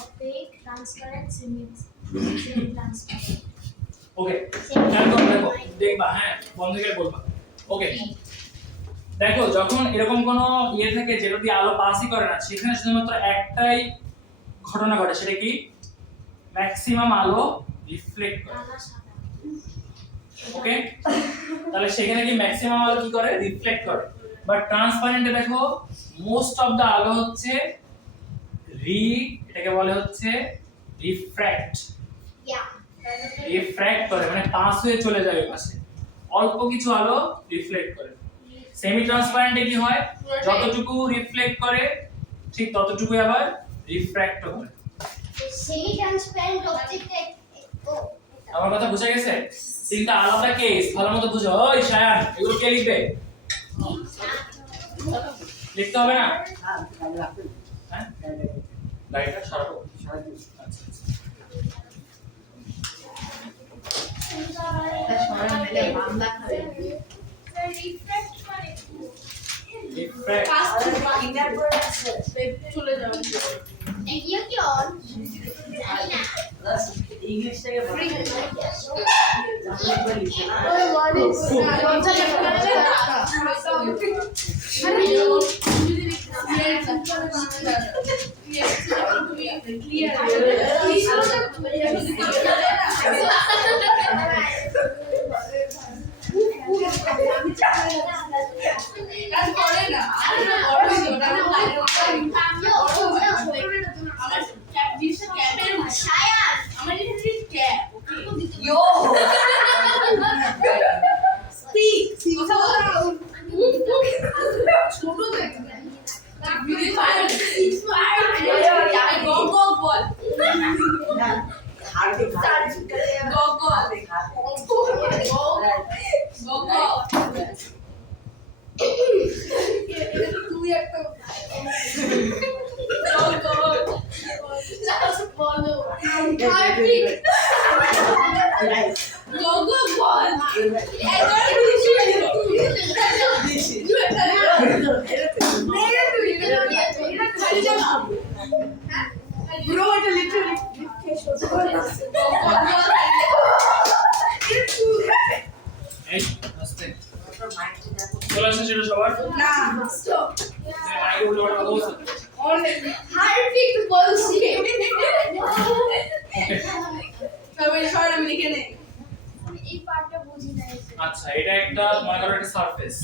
opaque transparent semi transparent ওকে খেয়াল করো দেখো দেখবা হ্যাঁ বন্ধ করে বলবা ওকে দেখো যখন এরকম কোনো ইয়ে থাকে যেটা দিয়ে আলো পাসই করে না সেখানে শুধুমাত্র একটাই ঘটনা ঘটে সেটা কি ম্যাক্সিমাম আলো রিফ্লেক্ট করে কালা সাদা ওকে তাহলে সেখানে কি ম্যাক্সিমাম আলো কি করে রিফ্লেক্ট করে বাট ট্রান্সপারেন্টে দেখো মোস্ট অফ দা আলো হচ্ছে এটাকে বলে হচ্ছে রিফ্র্যাক্ট ইয়া রিফ্র্যাক্ট করে মানে পাস হয়ে চলে যায় ওই পাশে অল্প কিছু আলো রিফ্লেক্ট করে সেমি ট্রান্সপারেন্টে কি হয় যতটুকু রিফ্লেক্ট করে ঠিক ততটুকুই আবার রিফ্র্যাক্ট করে সেমি ট্রান্সপারেন্ট অবজেক্ট ও আমার কথা বুঝা গেছে তিনটা আলাদা কেস ভালোমতো বুঝো ওই শায়ান এগুলো কে লিখবে লিখতে হবে না হ্যাঁ লাইটটা সরাবো আচ্ছা সবাই মিলে মামলা খাবে রিফ্রেশ মানে রিফ্র্যাক্ট চলে যাবে এগিয়ে কি অন জানি না ইংলিশ থেকে বলো Go, go. ব্রো এটা লিটারালি লিখে শোধ করে আছে এই আস্তে চলে আসছে সেটা সবার না স্টপ আগে উল্টো পাল্টা কথা বলছো অনেক হার্পিক বলছি সবাই সর আমি লিখে নেই এই পার্টটা বুঝি না আচ্ছা এটা একটা মনে করো একটা সারফেস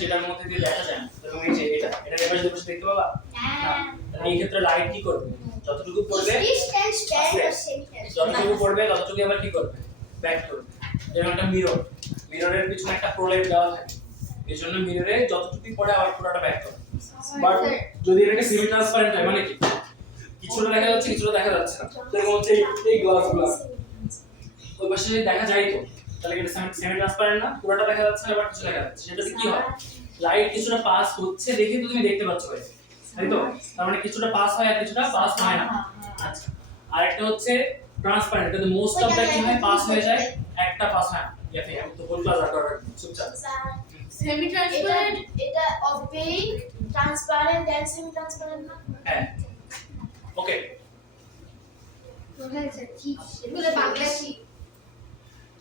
যেটার মধ্যে দিয়ে দেখা যায় না এবং এই যে এটা এবার যদি দেখতে পাবা হ্যাঁ তাহলে এই ক্ষেত্রে লাইট কি করবে যতটুকু পড়বে ডিসটেন্স স্ট্যান্ড আর সেন্টার যতটুকু পড়বে ততটুকু আবার কি করবে ব্যাক করবে যেমন একটা মিররের পিছনে একটা প্রলেপ দেওয়া থাকে এই জন্য মিররে যতটুকু পড়ে আবার পুরোটা ব্যাক করবে বাট যদি এটাকে সেমি ট্রান্সপারেন্ট হয় মানে কি কিছুটা দেখা যাচ্ছে কিছুটা দেখা যাচ্ছে না যেমন হচ্ছে এই গ্লাসগুলো ওই পাশে যদি দেখা যায় তো তাহলে এটা সেমি ট্রান্সপারেন্ট না পুরোটা দেখা যাচ্ছে না আবার কিছু দেখা যাচ্ছে সেটাতে কি হয় লাইট কিছুটা পাস হচ্ছে দেখে তো তুমি দেখতে পাচ্ছ ভাই তাই তো তার মানে কিছুটা পাস হয় আর কিছুটা পাস হয় না আচ্ছা আরেকটা হচ্ছে ট্রান্সপারেন্ট এটাতে মোস্ট অফ দ্য কি হয় পাস হয়ে যায় একটা পাস হয় না ইয়াতে আমি তো বল ক্লাস আর চুপচাপ সেমি ট্রান্সপারেন্ট এটা opaque transparent and semi transparent না হ্যাঁ ওকে হ্যাঁ স্যার ঠিক বলে বাংলা কি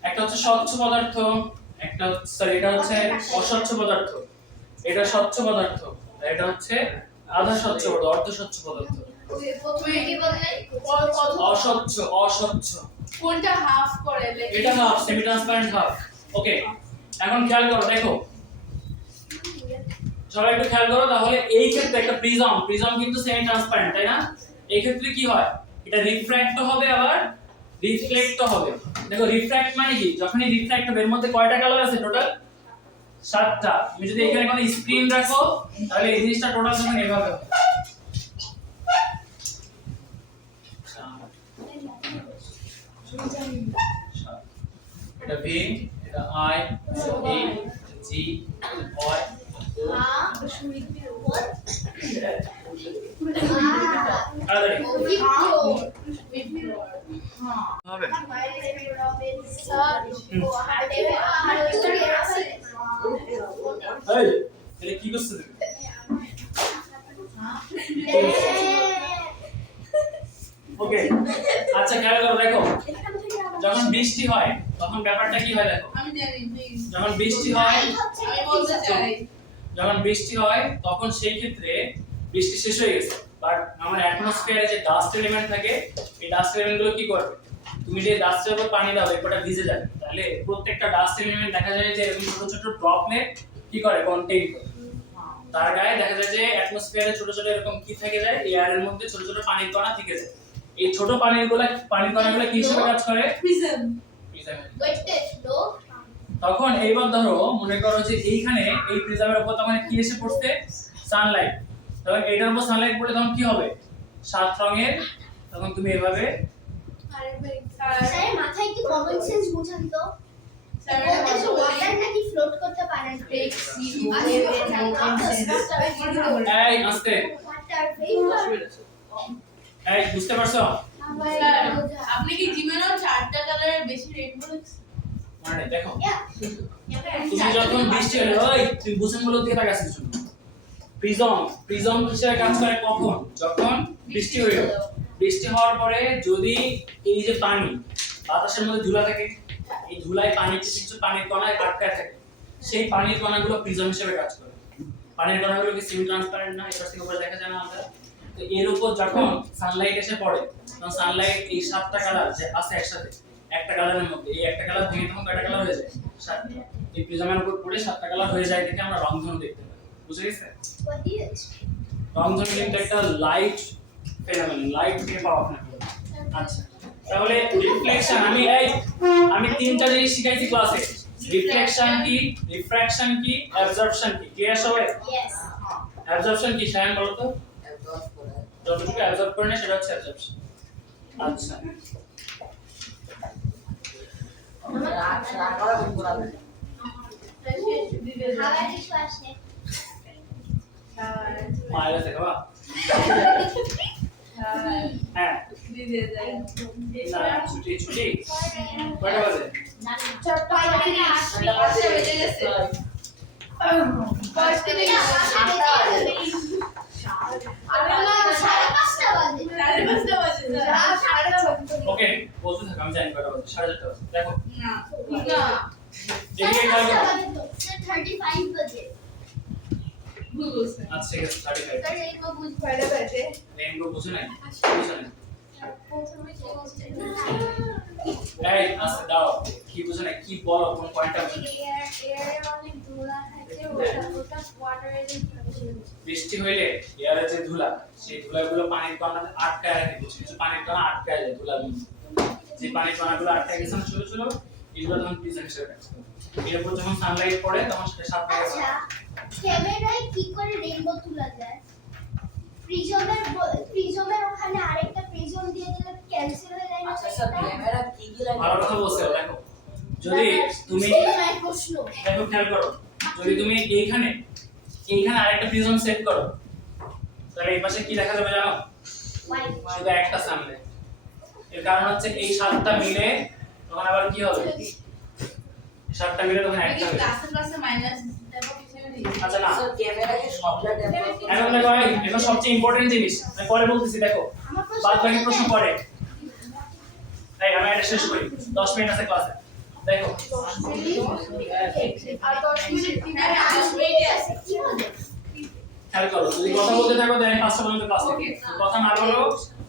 একটা হচ্ছে স্বচ্ছ পদার্থ একটা হচ্ছে সরি এটা হচ্ছে অস্বচ্ছ পদার্থ এটা স্বচ্ছ পদার্থ আর এটা হচ্ছে আধা স্বচ্ছ পদার্থ অর্ধ স্বচ্ছ পদার্থ প্রথমে কি বললে অস্বচ্ছ কোনটা হাফ করে লাইক এটা half semi transparent half okay এখন খেয়াল করো দেখো সবাই একটু খেয়াল করো তাহলে এই ক্ষেত্রে একটা প্রিজম কিন্তু সেমি ট্রান্সপারেন্ট তাই না এই ক্ষেত্রে কি হয় এটা রিফ্র্যাক্ট হবে আবার রিফ্লেক্ট হবে দেখো রিফ্র্যাক্ট মানে কি যখনই রিফ্র্যাক্ট হবে এর মধ্যে কয়টা কালার আছে টোটাল 7টা তুমি যদি এখানে কোনো স্ক্রিন রাখো তাহলে এই জিনিসটা টোটাল যখন এভাবে হবে এটা ভি এটা আই এ জি ওয়াই হ্যাঁ সুইটের উপর তাড়াতাড়ি হবে এই এটা কি করছ তুমি ওকে আচ্ছা খেয়াল করো দেখো যখন বৃষ্টি হয় তখন ব্যাপারটা কি হয় দেখো আমি জানি প্লিজ যখন বৃষ্টি হয় আমি বলতে চাই যখন বৃষ্টি হয় তখন সেই ক্ষেত্রে বৃষ্টি শেষ হয়ে গেছে বাট আমার অ্যাটমসফিয়ারে যে ডাস্ট এলিমেন্ট থাকে এই ডাস্ট এলিমেন্টগুলো কি করবে তুমি যে ডাস্টের উপর পানি দাও এরপরটা ভিজে যাবে তাহলে প্রত্যেকটা ডাস্ট এলিমেন্ট দেখা যায় যে এরকম ছোট ছোট ড্রপলেট কি করে কন্টেইন করে তার গায়ে দেখা যায় যে অ্যাটমসফিয়ারে ছোট ছোট এরকম কি থেকে যায় এয়ারের মধ্যে ছোট ছোট পানির কণা থেকে যায় এই ছোট পানির কণাগুলো কি হিসেবে কাজ করে প্রিজম তখন এইবার ধরো মনে করো যে এইখানে এই প্রিজমের উপর তখন কি এসে পড়ছে সানলাইট তখন এটার উপর সানলাইট পড়লে তখন কি হবে 7 রঙের তখন তুমি এভাবে স্যার মাথায় একটু কমন সেন্স বুঝান তো বলতেছে ওয়াটার নাকি ফ্লোট করতে পারে না এই আস্তে ওয়াটার এই বুঝতে পারছো আপনি কি জিমেনও 4টা কালারের বেশি রেড বলেছেন মানে দেখো তুমি যখন বৃষ্টি হলো ওই তুমি বুঝেন বলে দিকে তাকাচ্ছিস শুনো প্রিজম হিসেবে কাজ করে কখন যখন বৃষ্টি হইলো বৃষ্টি হওয়ার পরে যদি এই যে পানি বাতাসের মধ্যে ধুলা থাকে এই ধুলায় পানিতে কিছু পানির কণায় আটকে থাকে সেই পানির কণাগুলো প্রিজম হিসেবে কাজ করে পানির কণাগুলো কি সেমি ট্রান্সপারেন্ট না এটা থেকে উপরে দেখা যায় না আমরা তো এর উপর যখন সানলাইট এসে পড়ে তখন সানলাইট এই 7টা কালার যে আছে একসাথে একটা কালারের মধ্যে এই একটা কালার ভেঙে তখন কয়টা কালার হয়ে যায় 7টা এই প্রিজমের উপর পড়ে 7টা কালার হয়ে যায় দেখে আমরা রংধনু দেখতে পাই বুঝে গেছে রংধনু কিন্তু একটা লাইট ফেনোমেনন লাইট থেকে পাওয়া না আচ্ছা তাহলে রিফ্লেকশন আমি তিনটা জিনিস শিখাইছি ক্লাসে রিফ্লেকশন কি রিফ্র্যাকশন কি অ্যাবজর্পশন কি ক্লিয়ার সবাই ইয়েস অ্যাবজর্পশন কি শায়ন বলো তো যতটুকু অ্যাবজর্ব করে না সেটা হচ্ছে অ্যাবজর্পশন আচ্ছা খাবার কিছু আসে মায়ের থেকে বা হ্যাঁ দিতে যাই না ছুটি কয়টা বাজে পাঁচটা বেজে গেছে পাঁচটা বেজে গেছে সেকেন্ড বলতে থাকো, আমি জানি কয়টা বাজে, 4:30 বাজে। দেখো না এদিকে খেয়াল করো। 35 বাজে। ভুল বলছে আচ্ছা ঠিক আছে 35। তাহলে এই বুঝ কয়টা বাজে রেইনবো বুঝো নাই? বুঝো নাই? প্রথমে কি বলছে? এই আস্তে দাও, কি বুঝো নাই? কি বলো কোন পয়েন্টটা বুঝো নাই? এয়ারে অনেক ধুলা থাকে, ওটা ওয়াটারে বৃষ্টি হইলে এয়ারে যে ধুলা, সেই ধুলাগুলো পানির কণা আটকায় রাখে, কিছু কিছু পানির কণা আটকায় যায় ধুলাগুলো। যে পানির কণাগুলো আটকায় গেছে ছোট ছোট, এগুলো তখন প্রিজম হিসেবে কাজ করে। এর উপর যখন সানলাইট পড়ে তখন সেটা সাপ হয়ে আচ্ছা, যায়। ক্যামেরায় কি করে রেইনবো তোলা যায়? প্রিজমের ওখানে আরেকটা প্রিজম দিয়ে দিলে ক্যান্সেল হয়ে যায় না? আচ্ছা স্যার ক্যামেরা কি কি লাগে? ভালো কথা বলছো। দেখো যদি তুমি প্রশ্ন দেখো খেয়াল করো, যদি তুমি এইখানে আরেকটা প্রিজম সেট করো, তাহলে এই পাশে কি দেখা যাবে জানো? হোয়াইট শুধু একটা সামনে। এর কারণ হচ্ছে এই সাতটা মিলে তখন আবার কি হবে? সাতটা মিলে তখন একটা হবে। ক্লাসে মাইনাস দেখো কিছু নেই আচ্ছা না, স্যার ক্যামেরা কি সবটা ডেভেলপ এখন দেখো ভাই, এটা সবচেয়ে ইম্পর্টেন্ট জিনিস। আমি পরে বলতেছি, দেখো আমার প্রশ্ন বাদ বাকি প্রশ্ন পরে। এই আমি এটা শেষ করি, 10 মিনিট আছে ক্লাসে। দেখো আর 10 মিনিট হ্যাঁ 10 মিনিট আছে কি বলে? খেয়াল করো, যদি কথা বলতে থাকো তাহলে আমি 5টা পর্যন্ত ক্লাস নেব। কথা না বলো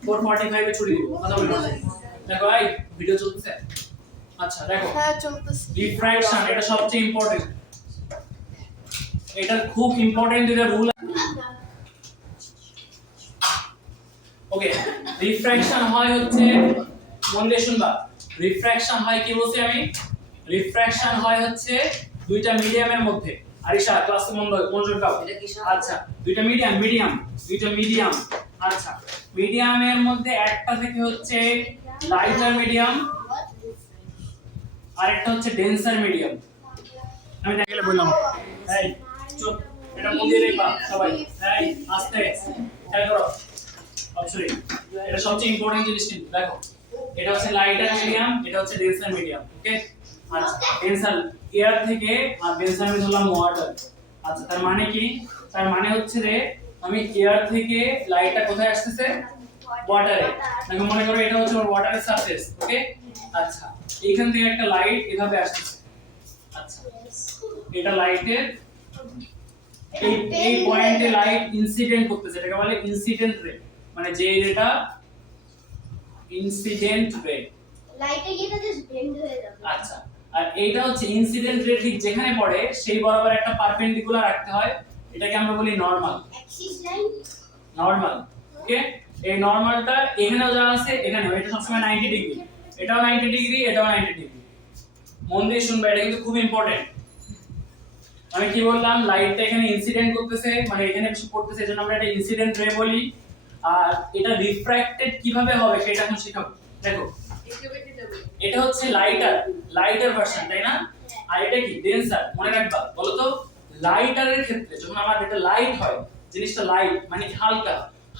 4:45 এ ছুটি দিব। কথা বলবো না। দেখো ভাই ভিডিও চলতেছে। আচ্ছা দেখো হ্যাঁ চলতেছে রিফ্র্যাকশন, এটা সবচেয়ে ইম্পর্টেন্ট। এটা খুব ইম্পর্টেন্ট একটা রুল। ওকে, রিফ্র্যাকশন হয় হচ্ছে, মন দিয়ে শুনবা, রিফ্র্যাকশন হয় কি বলছি আমি? রিফ্র্যাকশন হয় হচ্ছে দুইটা মিডিয়ামের মধ্যে। আরিশা ক্লাসে মনোযোগ দাও। এটা কি স্যার? আচ্ছা দুইটা মিডিয়াম। আচ্ছা মিডিয়ামের মধ্যে একটা থেকে হচ্ছে লাইটার মিডিয়াম, আর একটা হচ্ছে ডেন্সার মিডিয়াম। আমি দেখলে বললাম, এই চুপ, এটা মন দিয়ে দেখবা সবাই। এই আস্তে খেয়াল করো। সরি, এটা সবচেয়ে ইম্পর্টেন্ট জিনিস কিন্তু। দেখো এটা হচ্ছে লাইটার মিডিয়াম, এটা হচ্ছে ডেন্সার মিডিয়াম। ওকে, আচ্ছা ডেন্সার এয়ার থেকে, আর ডেন্সার আমি ধরলাম ওয়াটার। আচ্ছা তার মানে কি? তার মানে হচ্ছে যে আমি এয়ার থেকে লাইটটা কোথায় আসতেছে? ওয়াটারে। দেখো মনে করো এটা হচ্ছে আমার ওয়াটারের সারফেস। ওকে, আচ্ছা এইখান থেকে একটা লাইট এভাবে আসতেছে। আচ্ছা এটা লাইটের এই পয়েন্টে লাইট ইনসিডেন্ট করতেছে, এটাকে বলে ইনসিডেন্ট রে, মানে যে রেটা ইনসিডেন্ট রে। লাইটে গিয়ে এটা জাস্ট বেন্ড হয়ে যাবে। আচ্ছা আর এইটা হচ্ছে ইনসিডেন্ট রে, ঠিক যেখানে পড়ে সেই বরাবর একটা পারপেন্ডিকুলার রাখতে হয়, এটাকে আমরা বলি normal. Axis line normal. Okay, এই নরমালটা এখানেও যা আছে এখানেও, এটা সবসময় 90 ডিগ্রি, এটাও 90 ডিগ্রি, এটাও 90 ডিগ্রি। মন দিয়ে শুনবে, এটা কিন্তু খুব ইম্পর্টেন্ট। আমি কি বললাম? লাইটটা এখানে ইনসিডেন্ট করতেছে, মানে এখানে কিছু পড়তেছে, এজন্য আমরা এটা ইনসিডেন্ট রে বলি। আর এটা রিফ্র্যাক্টেড কিভাবে হবে সেটা এখন শেখাবো। দেখো এটা হচ্ছে লাইটার ভার্সন, তাই না? আর এটা কি? ডেন্সার। মনে রাখবা, বলো তো লাইটারের ক্ষেত্রে যখন আমার এটা লাইট হয়, জিনিসটা লাইট মানে কি?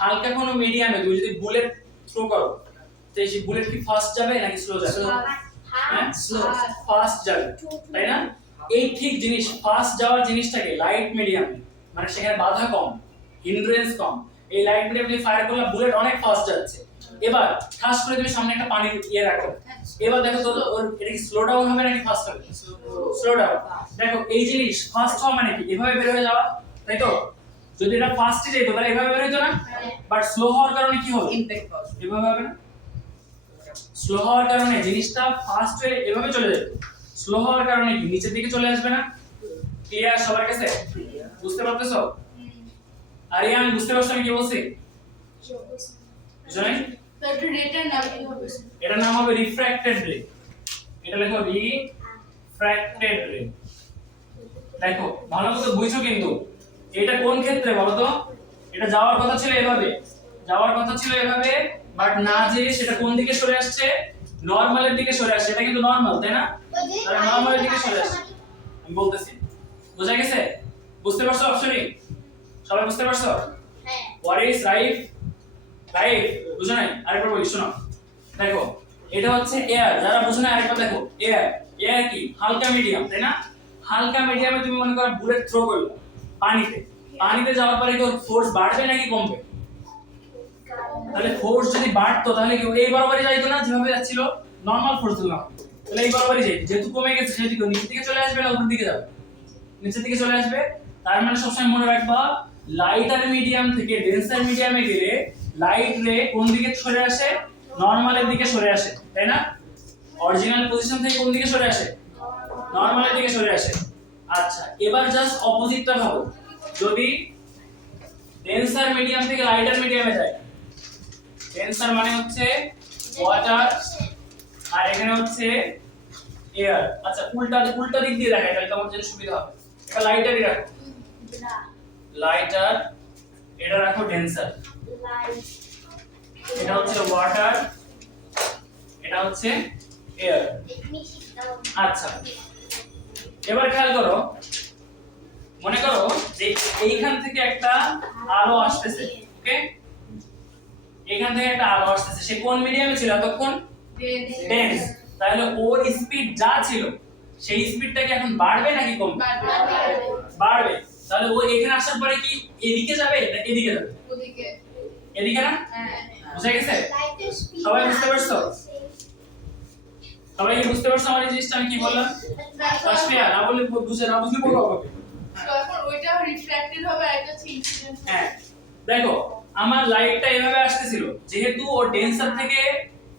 হালকা কোনো মিডিয়ামে তুমি যদি বুলেট থ্রো করো, তো সেই বুলেট কি ফাস্ট যাবে নাকি স্লো যাবে? হ্যাঁ স্লো, ফাস্ট যাবে, তাই না? এই ঠিক জিনিস, ফাস্ট যাওয়ার জিনিসটাকে লাইট মিডিয়াম, মানে সেখানে বাধা কম, হিন্ড্রেন্স কম। এই লাইট মিডিয়াম দিয়ে ফায়ার করলে বুলেট অনেক ফাস্ট যাচ্ছে। এবার খাস করে তুমি সামনে একটা পানি ইয়ে রাখো, এবার দেখো তো ওর এটা কি স্লো ডাউন হবে নাকি ফাস্ট হবে? Slow down. দেখো এই জিনিস ফাস্ট হওয়া মানে কি? এভাবে বের হয়ে যাওয়া, তাই তো? যদি এটা ফাস্টে যেত তাহলে এভাবে বের হতো না, বাট স্লো হওয়ার কারণে কি হবে? ইমপ্যাক্ট পাবে। এভাবে হবে না? স্লো হওয়ার কারণে জিনিসটা ফাস্ট হয়ে এভাবে চলে যাবে। স্লো হওয়ার কারণে কি নিচের দিকে চলে আসবে না? ক্লিয়ার সবার কাছে? বুঝতে পারতেছো? আরিয়ান বুঝতে পারছো আমি কি বলছি? বুঝলে? তো এটা রেটার নাম কি হবে এটার নাম হবে রিফ্র্যাক্টেড রে। এটা লেখো রিফ্র্যাক্টেড রে। দেখো ভালো মতো বুঝছো কিন্তু এটা কোন ক্ষেত্রে বলো তো? এটা যাওয়ার কথা ছিল এভাবে, বাট না যে সেটা কোন দিকে সরে আসছে? নরমালের দিকে সরে আসছে। এটা কিন্তু নরমাল, তাই না? তাহলে নরমালের দিকে সরে আসছে। আমি বলতেছি, বুঝা গেছে? বুঝতে পারছো অপশনই? সবাই বুঝতে পারছো? হ্যাঁ হোয়াট ইজ রাইট? বুঝো নাই? আরেকবার বলি শোনো। দেখো এটা হচ্ছে এয়ার, যারা বুঝো না আরেকবার দেখো। এয়ার কি? হালকা মিডিয়াম, তাই না? হালকা মিডিয়ামে তুমি মনে করো বুলেট থ্রো করলে পানিতে যাওয়ার পরে কি ওর ফোর্স বাড়বে নাকি কমবে? তাহলে ফোর্স যদি বাড়তো তাহলে কি এই বরাবরই যাইতো না, যেভাবে যাচ্ছিল নরমাল ফোর্স দিলাম, তাহলে এই বরাবরই যাই, যেহেতু কমে গেছে সেহেতু নিচের দিকে চলে আসবে না উপরের দিকে যাবে, নিচের দিকে চলে আসবে। তার মানে সবসময় মনে রাখবা লাইটার মিডিয়াম থেকে ডেন্সার মিডিয়ামে গেলে লাইট রে কোন দিকে সরে আসে, নরমালের দিকে সরে আসে, তাই না? অরিজিনাল পজিশন থেকে কোন দিকে সরে আসে, নরমালের দিকে সরে আসে। আচ্ছা এবার জাস্ট অপোজিটটা ভাবো, যদি ডেন্সার মিডিয়াম থেকে লাইটার মিডিয়ামে যায়, ডেন্সার মানে হচ্ছে ওয়াটার আর এখানে হচ্ছে এয়ার। আচ্ছা উল্টা উল্টা দিক দিয়ে দেখাই তাহলে তোমার জন্য সুবিধা হবে। এটা লাইটারই রাখো, লাইটার, এটা রাখো ডেন্সার, এটা হচ্ছে ওয়াটার, এটা হচ্ছে এয়ার। আচ্ছা এবার খেয়াল করো, মনে করো যে এইখান থেকে একটা আলো আসতেছে, ওকে, এখান থেকে একটা আলো আসতেছে, সে কোন মিডিয়ামে ছিল এতক্ষণ, ডেন্স। তাহলে ওর স্পিড যা ছিল সেই স্পিডটা কি এখন বাড়বে নাকি কমবে, বাড়বে। তাহলে ও এখানে আসার পরে কি এদিকে যাবে না এদিকে যাবে, এদিকে না, বুঝা গেছে? সবাই বুঝতে পারছো? সবাই কি বুঝতে পারছো আমার এই জিনিসটা আমি কি বললাম? তাসমিয়া না বলে বুঝে না বুঝলে বলবো আমাকে। তো এখন ওইটা রিফ্র্যাক্টেড হবে আর এটা হচ্ছে ইনসিডেন্ট। হ্যাঁ দেখো আমার লাইটটা এভাবে আসতেছিল, যেহেতু ও ডেন্সার থেকে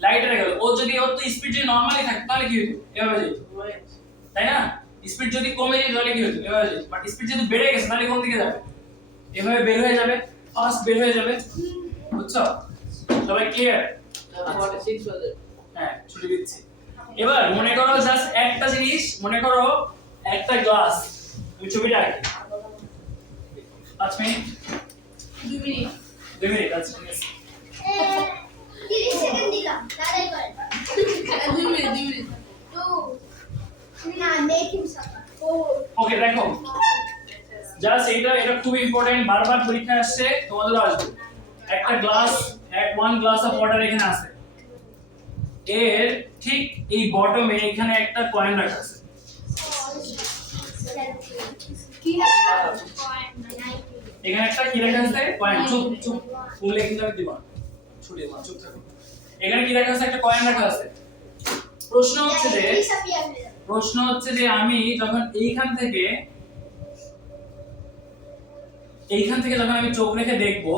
লাইটারে গেল, ও যদি ওর তো স্পিড যদি নরমালি থাকতো তাহলে কি হতো, এভাবে যেত, তাই না? স্পিড যদি কমে যেত তাহলে কি হতো, এভাবে যেত। বাট স্পিড যদি বেড়ে গেছে তাহলে কোন দিকে যাবে, এভাবে বের হয়ে যাবে, ফাস্ট বের হয়ে যাবে, বুঝছো? সবাই ক্লিয়ার? হ্যাঁ ছুটি দিচ্ছি। এবার মনে করো জাস্ট একটা জিনিস, মনে করো একটা গ্লাস, আমি ছবিটা আঁকি, 5 মিনিট 2 মিনিট 2 মিনিট, আচ্ছা ঠিক আছে। 30 সেকেন্ড দিলাম, তাড়াতাড়ি করেন। 2 মিনিট 2 মিনিট না মেক হিম সাফার। ওকে দেখো জাস্ট এটা খুব ইম্পর্টেন্ট, বারবার পরীক্ষায় আসছে, তোমাদেরও আসবে। একটা glass, one glass of water এখানে আছে, এর ঠিক এই বটমে এখানে একটা কয়েন রাখা আছে, কি এখানে একটা কি রাখা আছে, কয়েন। চুপ চুপ বললে কিন্তু আমি দিব না, ছুটি দাও, চুপ থাকো। এখানে কি রাখা আছে, একটা কয়েন রাখা আছে। প্রশ্ন হচ্ছে যে আমি যখন এইখান থেকে যখন আমি চোখ রেখে দেখবো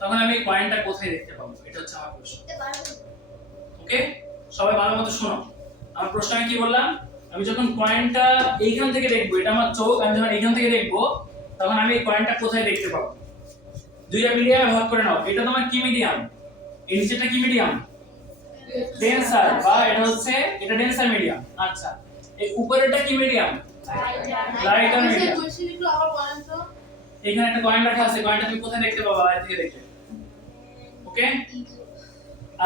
তখন আমি কয়েনটা কোথায় দেখতে পাবো, এটা হচ্ছে আমার প্রশ্ন। ওকে সবাই ভালো মতো শোনো আমার প্রশ্ন। আমি কি বললাম, আমি যখন কয়েনটা এইখান থেকে দেখবো, এটা আমার চোখ, আমি যখন এইখান থেকে দেখবো তখন আমি এই কয়েনটা কোথায় দেখতে পাবো। দুইটা মিডিয়ামে ভাগ করে নাও, এটা তোমার কি মিডিয়াম, এই নিচেটা কি মিডিয়াম, ডেন্সার, বা এটা ডেন্সার মিডিয়াম। আচ্ছা এই উপরেরটা কি মিডিয়াম, লাইটার মিডিয়াম। কোশ্চেন একটু আবার বলেন তো। এখানে একটা কয়েন রাখা আছে, কয়েনটা তুমি কোথায় দেখতে পাবা, বাইরে থেকে দেখলে, ওকে।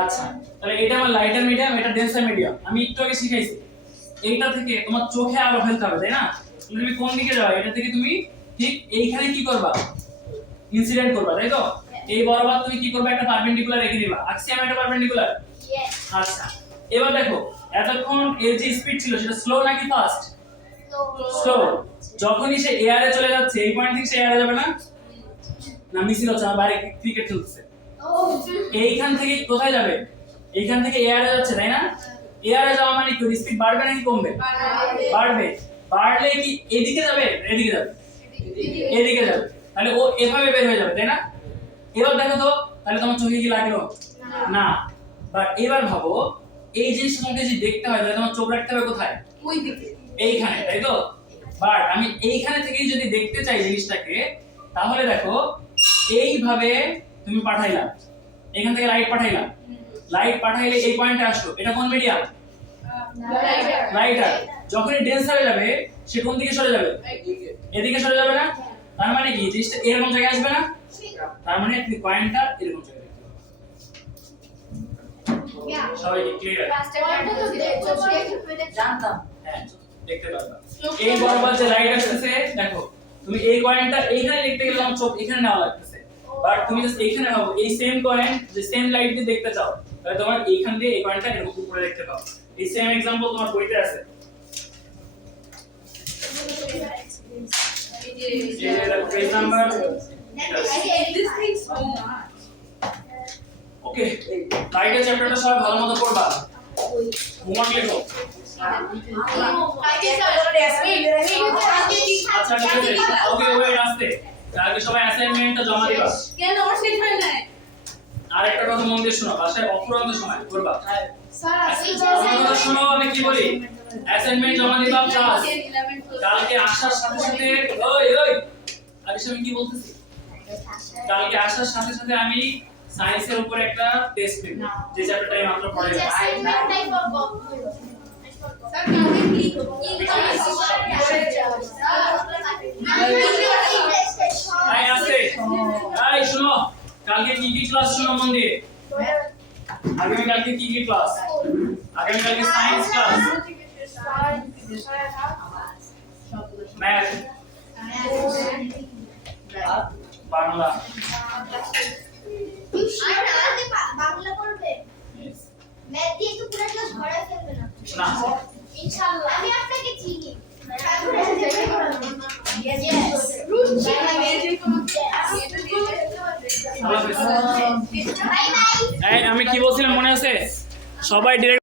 আচ্ছা তাহলে এটা আমার লাইটার মিডিয়াম, এটা ডেন্সার মিডিয়াম। আমি একটু আগে শিখাইছি এইটা থেকে তোমার চোখে আলো ফেলতে হবে, তাই না? তুমি কোন দিকে যাও, এটা থেকে তুমি ঠিক এইখানে কি করবা, ইনসিডেন্ট করবা, তাই তো? এই বরাবর তুমি কি করবে, একটা পারপেন্ডিকুলার রেখে দিবা। আঁকছি আমি একটা পারপেন্ডিকুলার। আচ্ছা এবার দেখো এতক্ষণ এর যে স্পিড ছিল সেটা স্লো নাকি ফাস্ট, স্লো। যখনই সে এয়ারে চলে যাচ্ছে, এই পয়েন্ট থেকে সে এয়ারে যাবে না, না মিছিল হচ্ছে, আমার বাইরে ক্রিকেট খেলছে, এইখান থেকে কোথায় যাবে, এইখান থেকে এয়ারে যাচ্ছে, তাই না? এয়ারে যাওয়া মানে কি স্পিড বাড়বে নাকি কমবে, বাড়বে। বাড়লে কি এদিকে যাবে, এদিকে যাবে, এদিকে যাবে, তাহলে ও এভাবে বের হয়ে যাবে, তাই না? এবার দেখো তো তাহলে তোমার চোখে কি লাগলো, না। বাট এবার ভাবো এই জিনিসটা তোমাকে যদি দেখতে হয় তাহলে তোমার চোখ রাখতে হবে কোথায়, ওই দিকে এইখানে, তাই তো? বাট আমি এইখানে থেকেই যদি দেখতে চাই জিনিসটাকে, তাহলে দেখো এইভাবে তুমি পাঠাইলা, এখান থেকে লাইট পাঠাইলা, লাইট পাঠাইলে এই পয়েন্টে আসলো, এটা কোন মিডিয়াম, লাইটার। যখনই ডেন্সারে যাবে সে কোন দিকে সরে যাবে, এদিকে সরে যাবে না? তার মানে কি জিনিসটা এরকম জায়গায় আসবে না, তার মানে তুমি পয়েন্টটা এরকম জায়গায় দেখতে পাবে। সবাই কি ক্লিয়ার? জানতাম। হ্যাঁ দেখতে পারবা। এই বরাবর যে লাইট আসছে দেখো, তুমি এই কয়েনটা এইখানে দেখতে গেলে আমার চোখ এখানে নেওয়া লাগতেছে, বাট তুমি জাস্ট এইখানে ভাবো এই সেম কয়েন যে সেম লাইট দিয়ে দেখতে চাও, তাহলে তোমার এইখান দিয়ে এই কয়েনটা এরকম উপরে দেখতে পাও। এই সেম एग्जांपल তোমার বইতে আছে, এই যে page number. this thing so much ওকে লাইটের চ্যাপ্টারটা সবাই ভালো মতো করবা হোমওয়ার্ক লেখো আচ্ছা ঠিক আছে ওকে ওয়েট আস্তে তাহলে সবাই অ্যাসাইনমেন্টটা জমা দিবা কেন ওর শেষ হয় না আর একটা কথা মন দিয়ে শোনো বাসায় অফুরন্ত সময় করবা আমার কথা শোনো আমি কি বলি অ্যাসাইনমেন্ট জমা দিবা প্লাস কালকে আসার সাথে সাথে ওই ওই আগে আমি কি বলতেছি কালকে আসার সাথে সাথে আমি সায়েন্সের উপর একটা টেস্ট দেব যে চ্যাপ্টারটা আমি মাত্র পড়ে গেছি অ্যাসাইনমেন্টটাই করব স্যার কালকে কি এই আস্তে এই শোনো কালকে কি কি ক্লাস শোনো মন দিয়ে আগামী কালকে কি কি ক্লাস আগামী কালকে science class math Bangla Bangla করবে ম্যাথ দিয়ে তো পুরো ক্লাস ভরা ফেলবে না না ইনশাআল্লাহ আমি আপনাকে চিনি এই আমি কি বলছিলাম মনে আছে সবাই ডিরেক্ট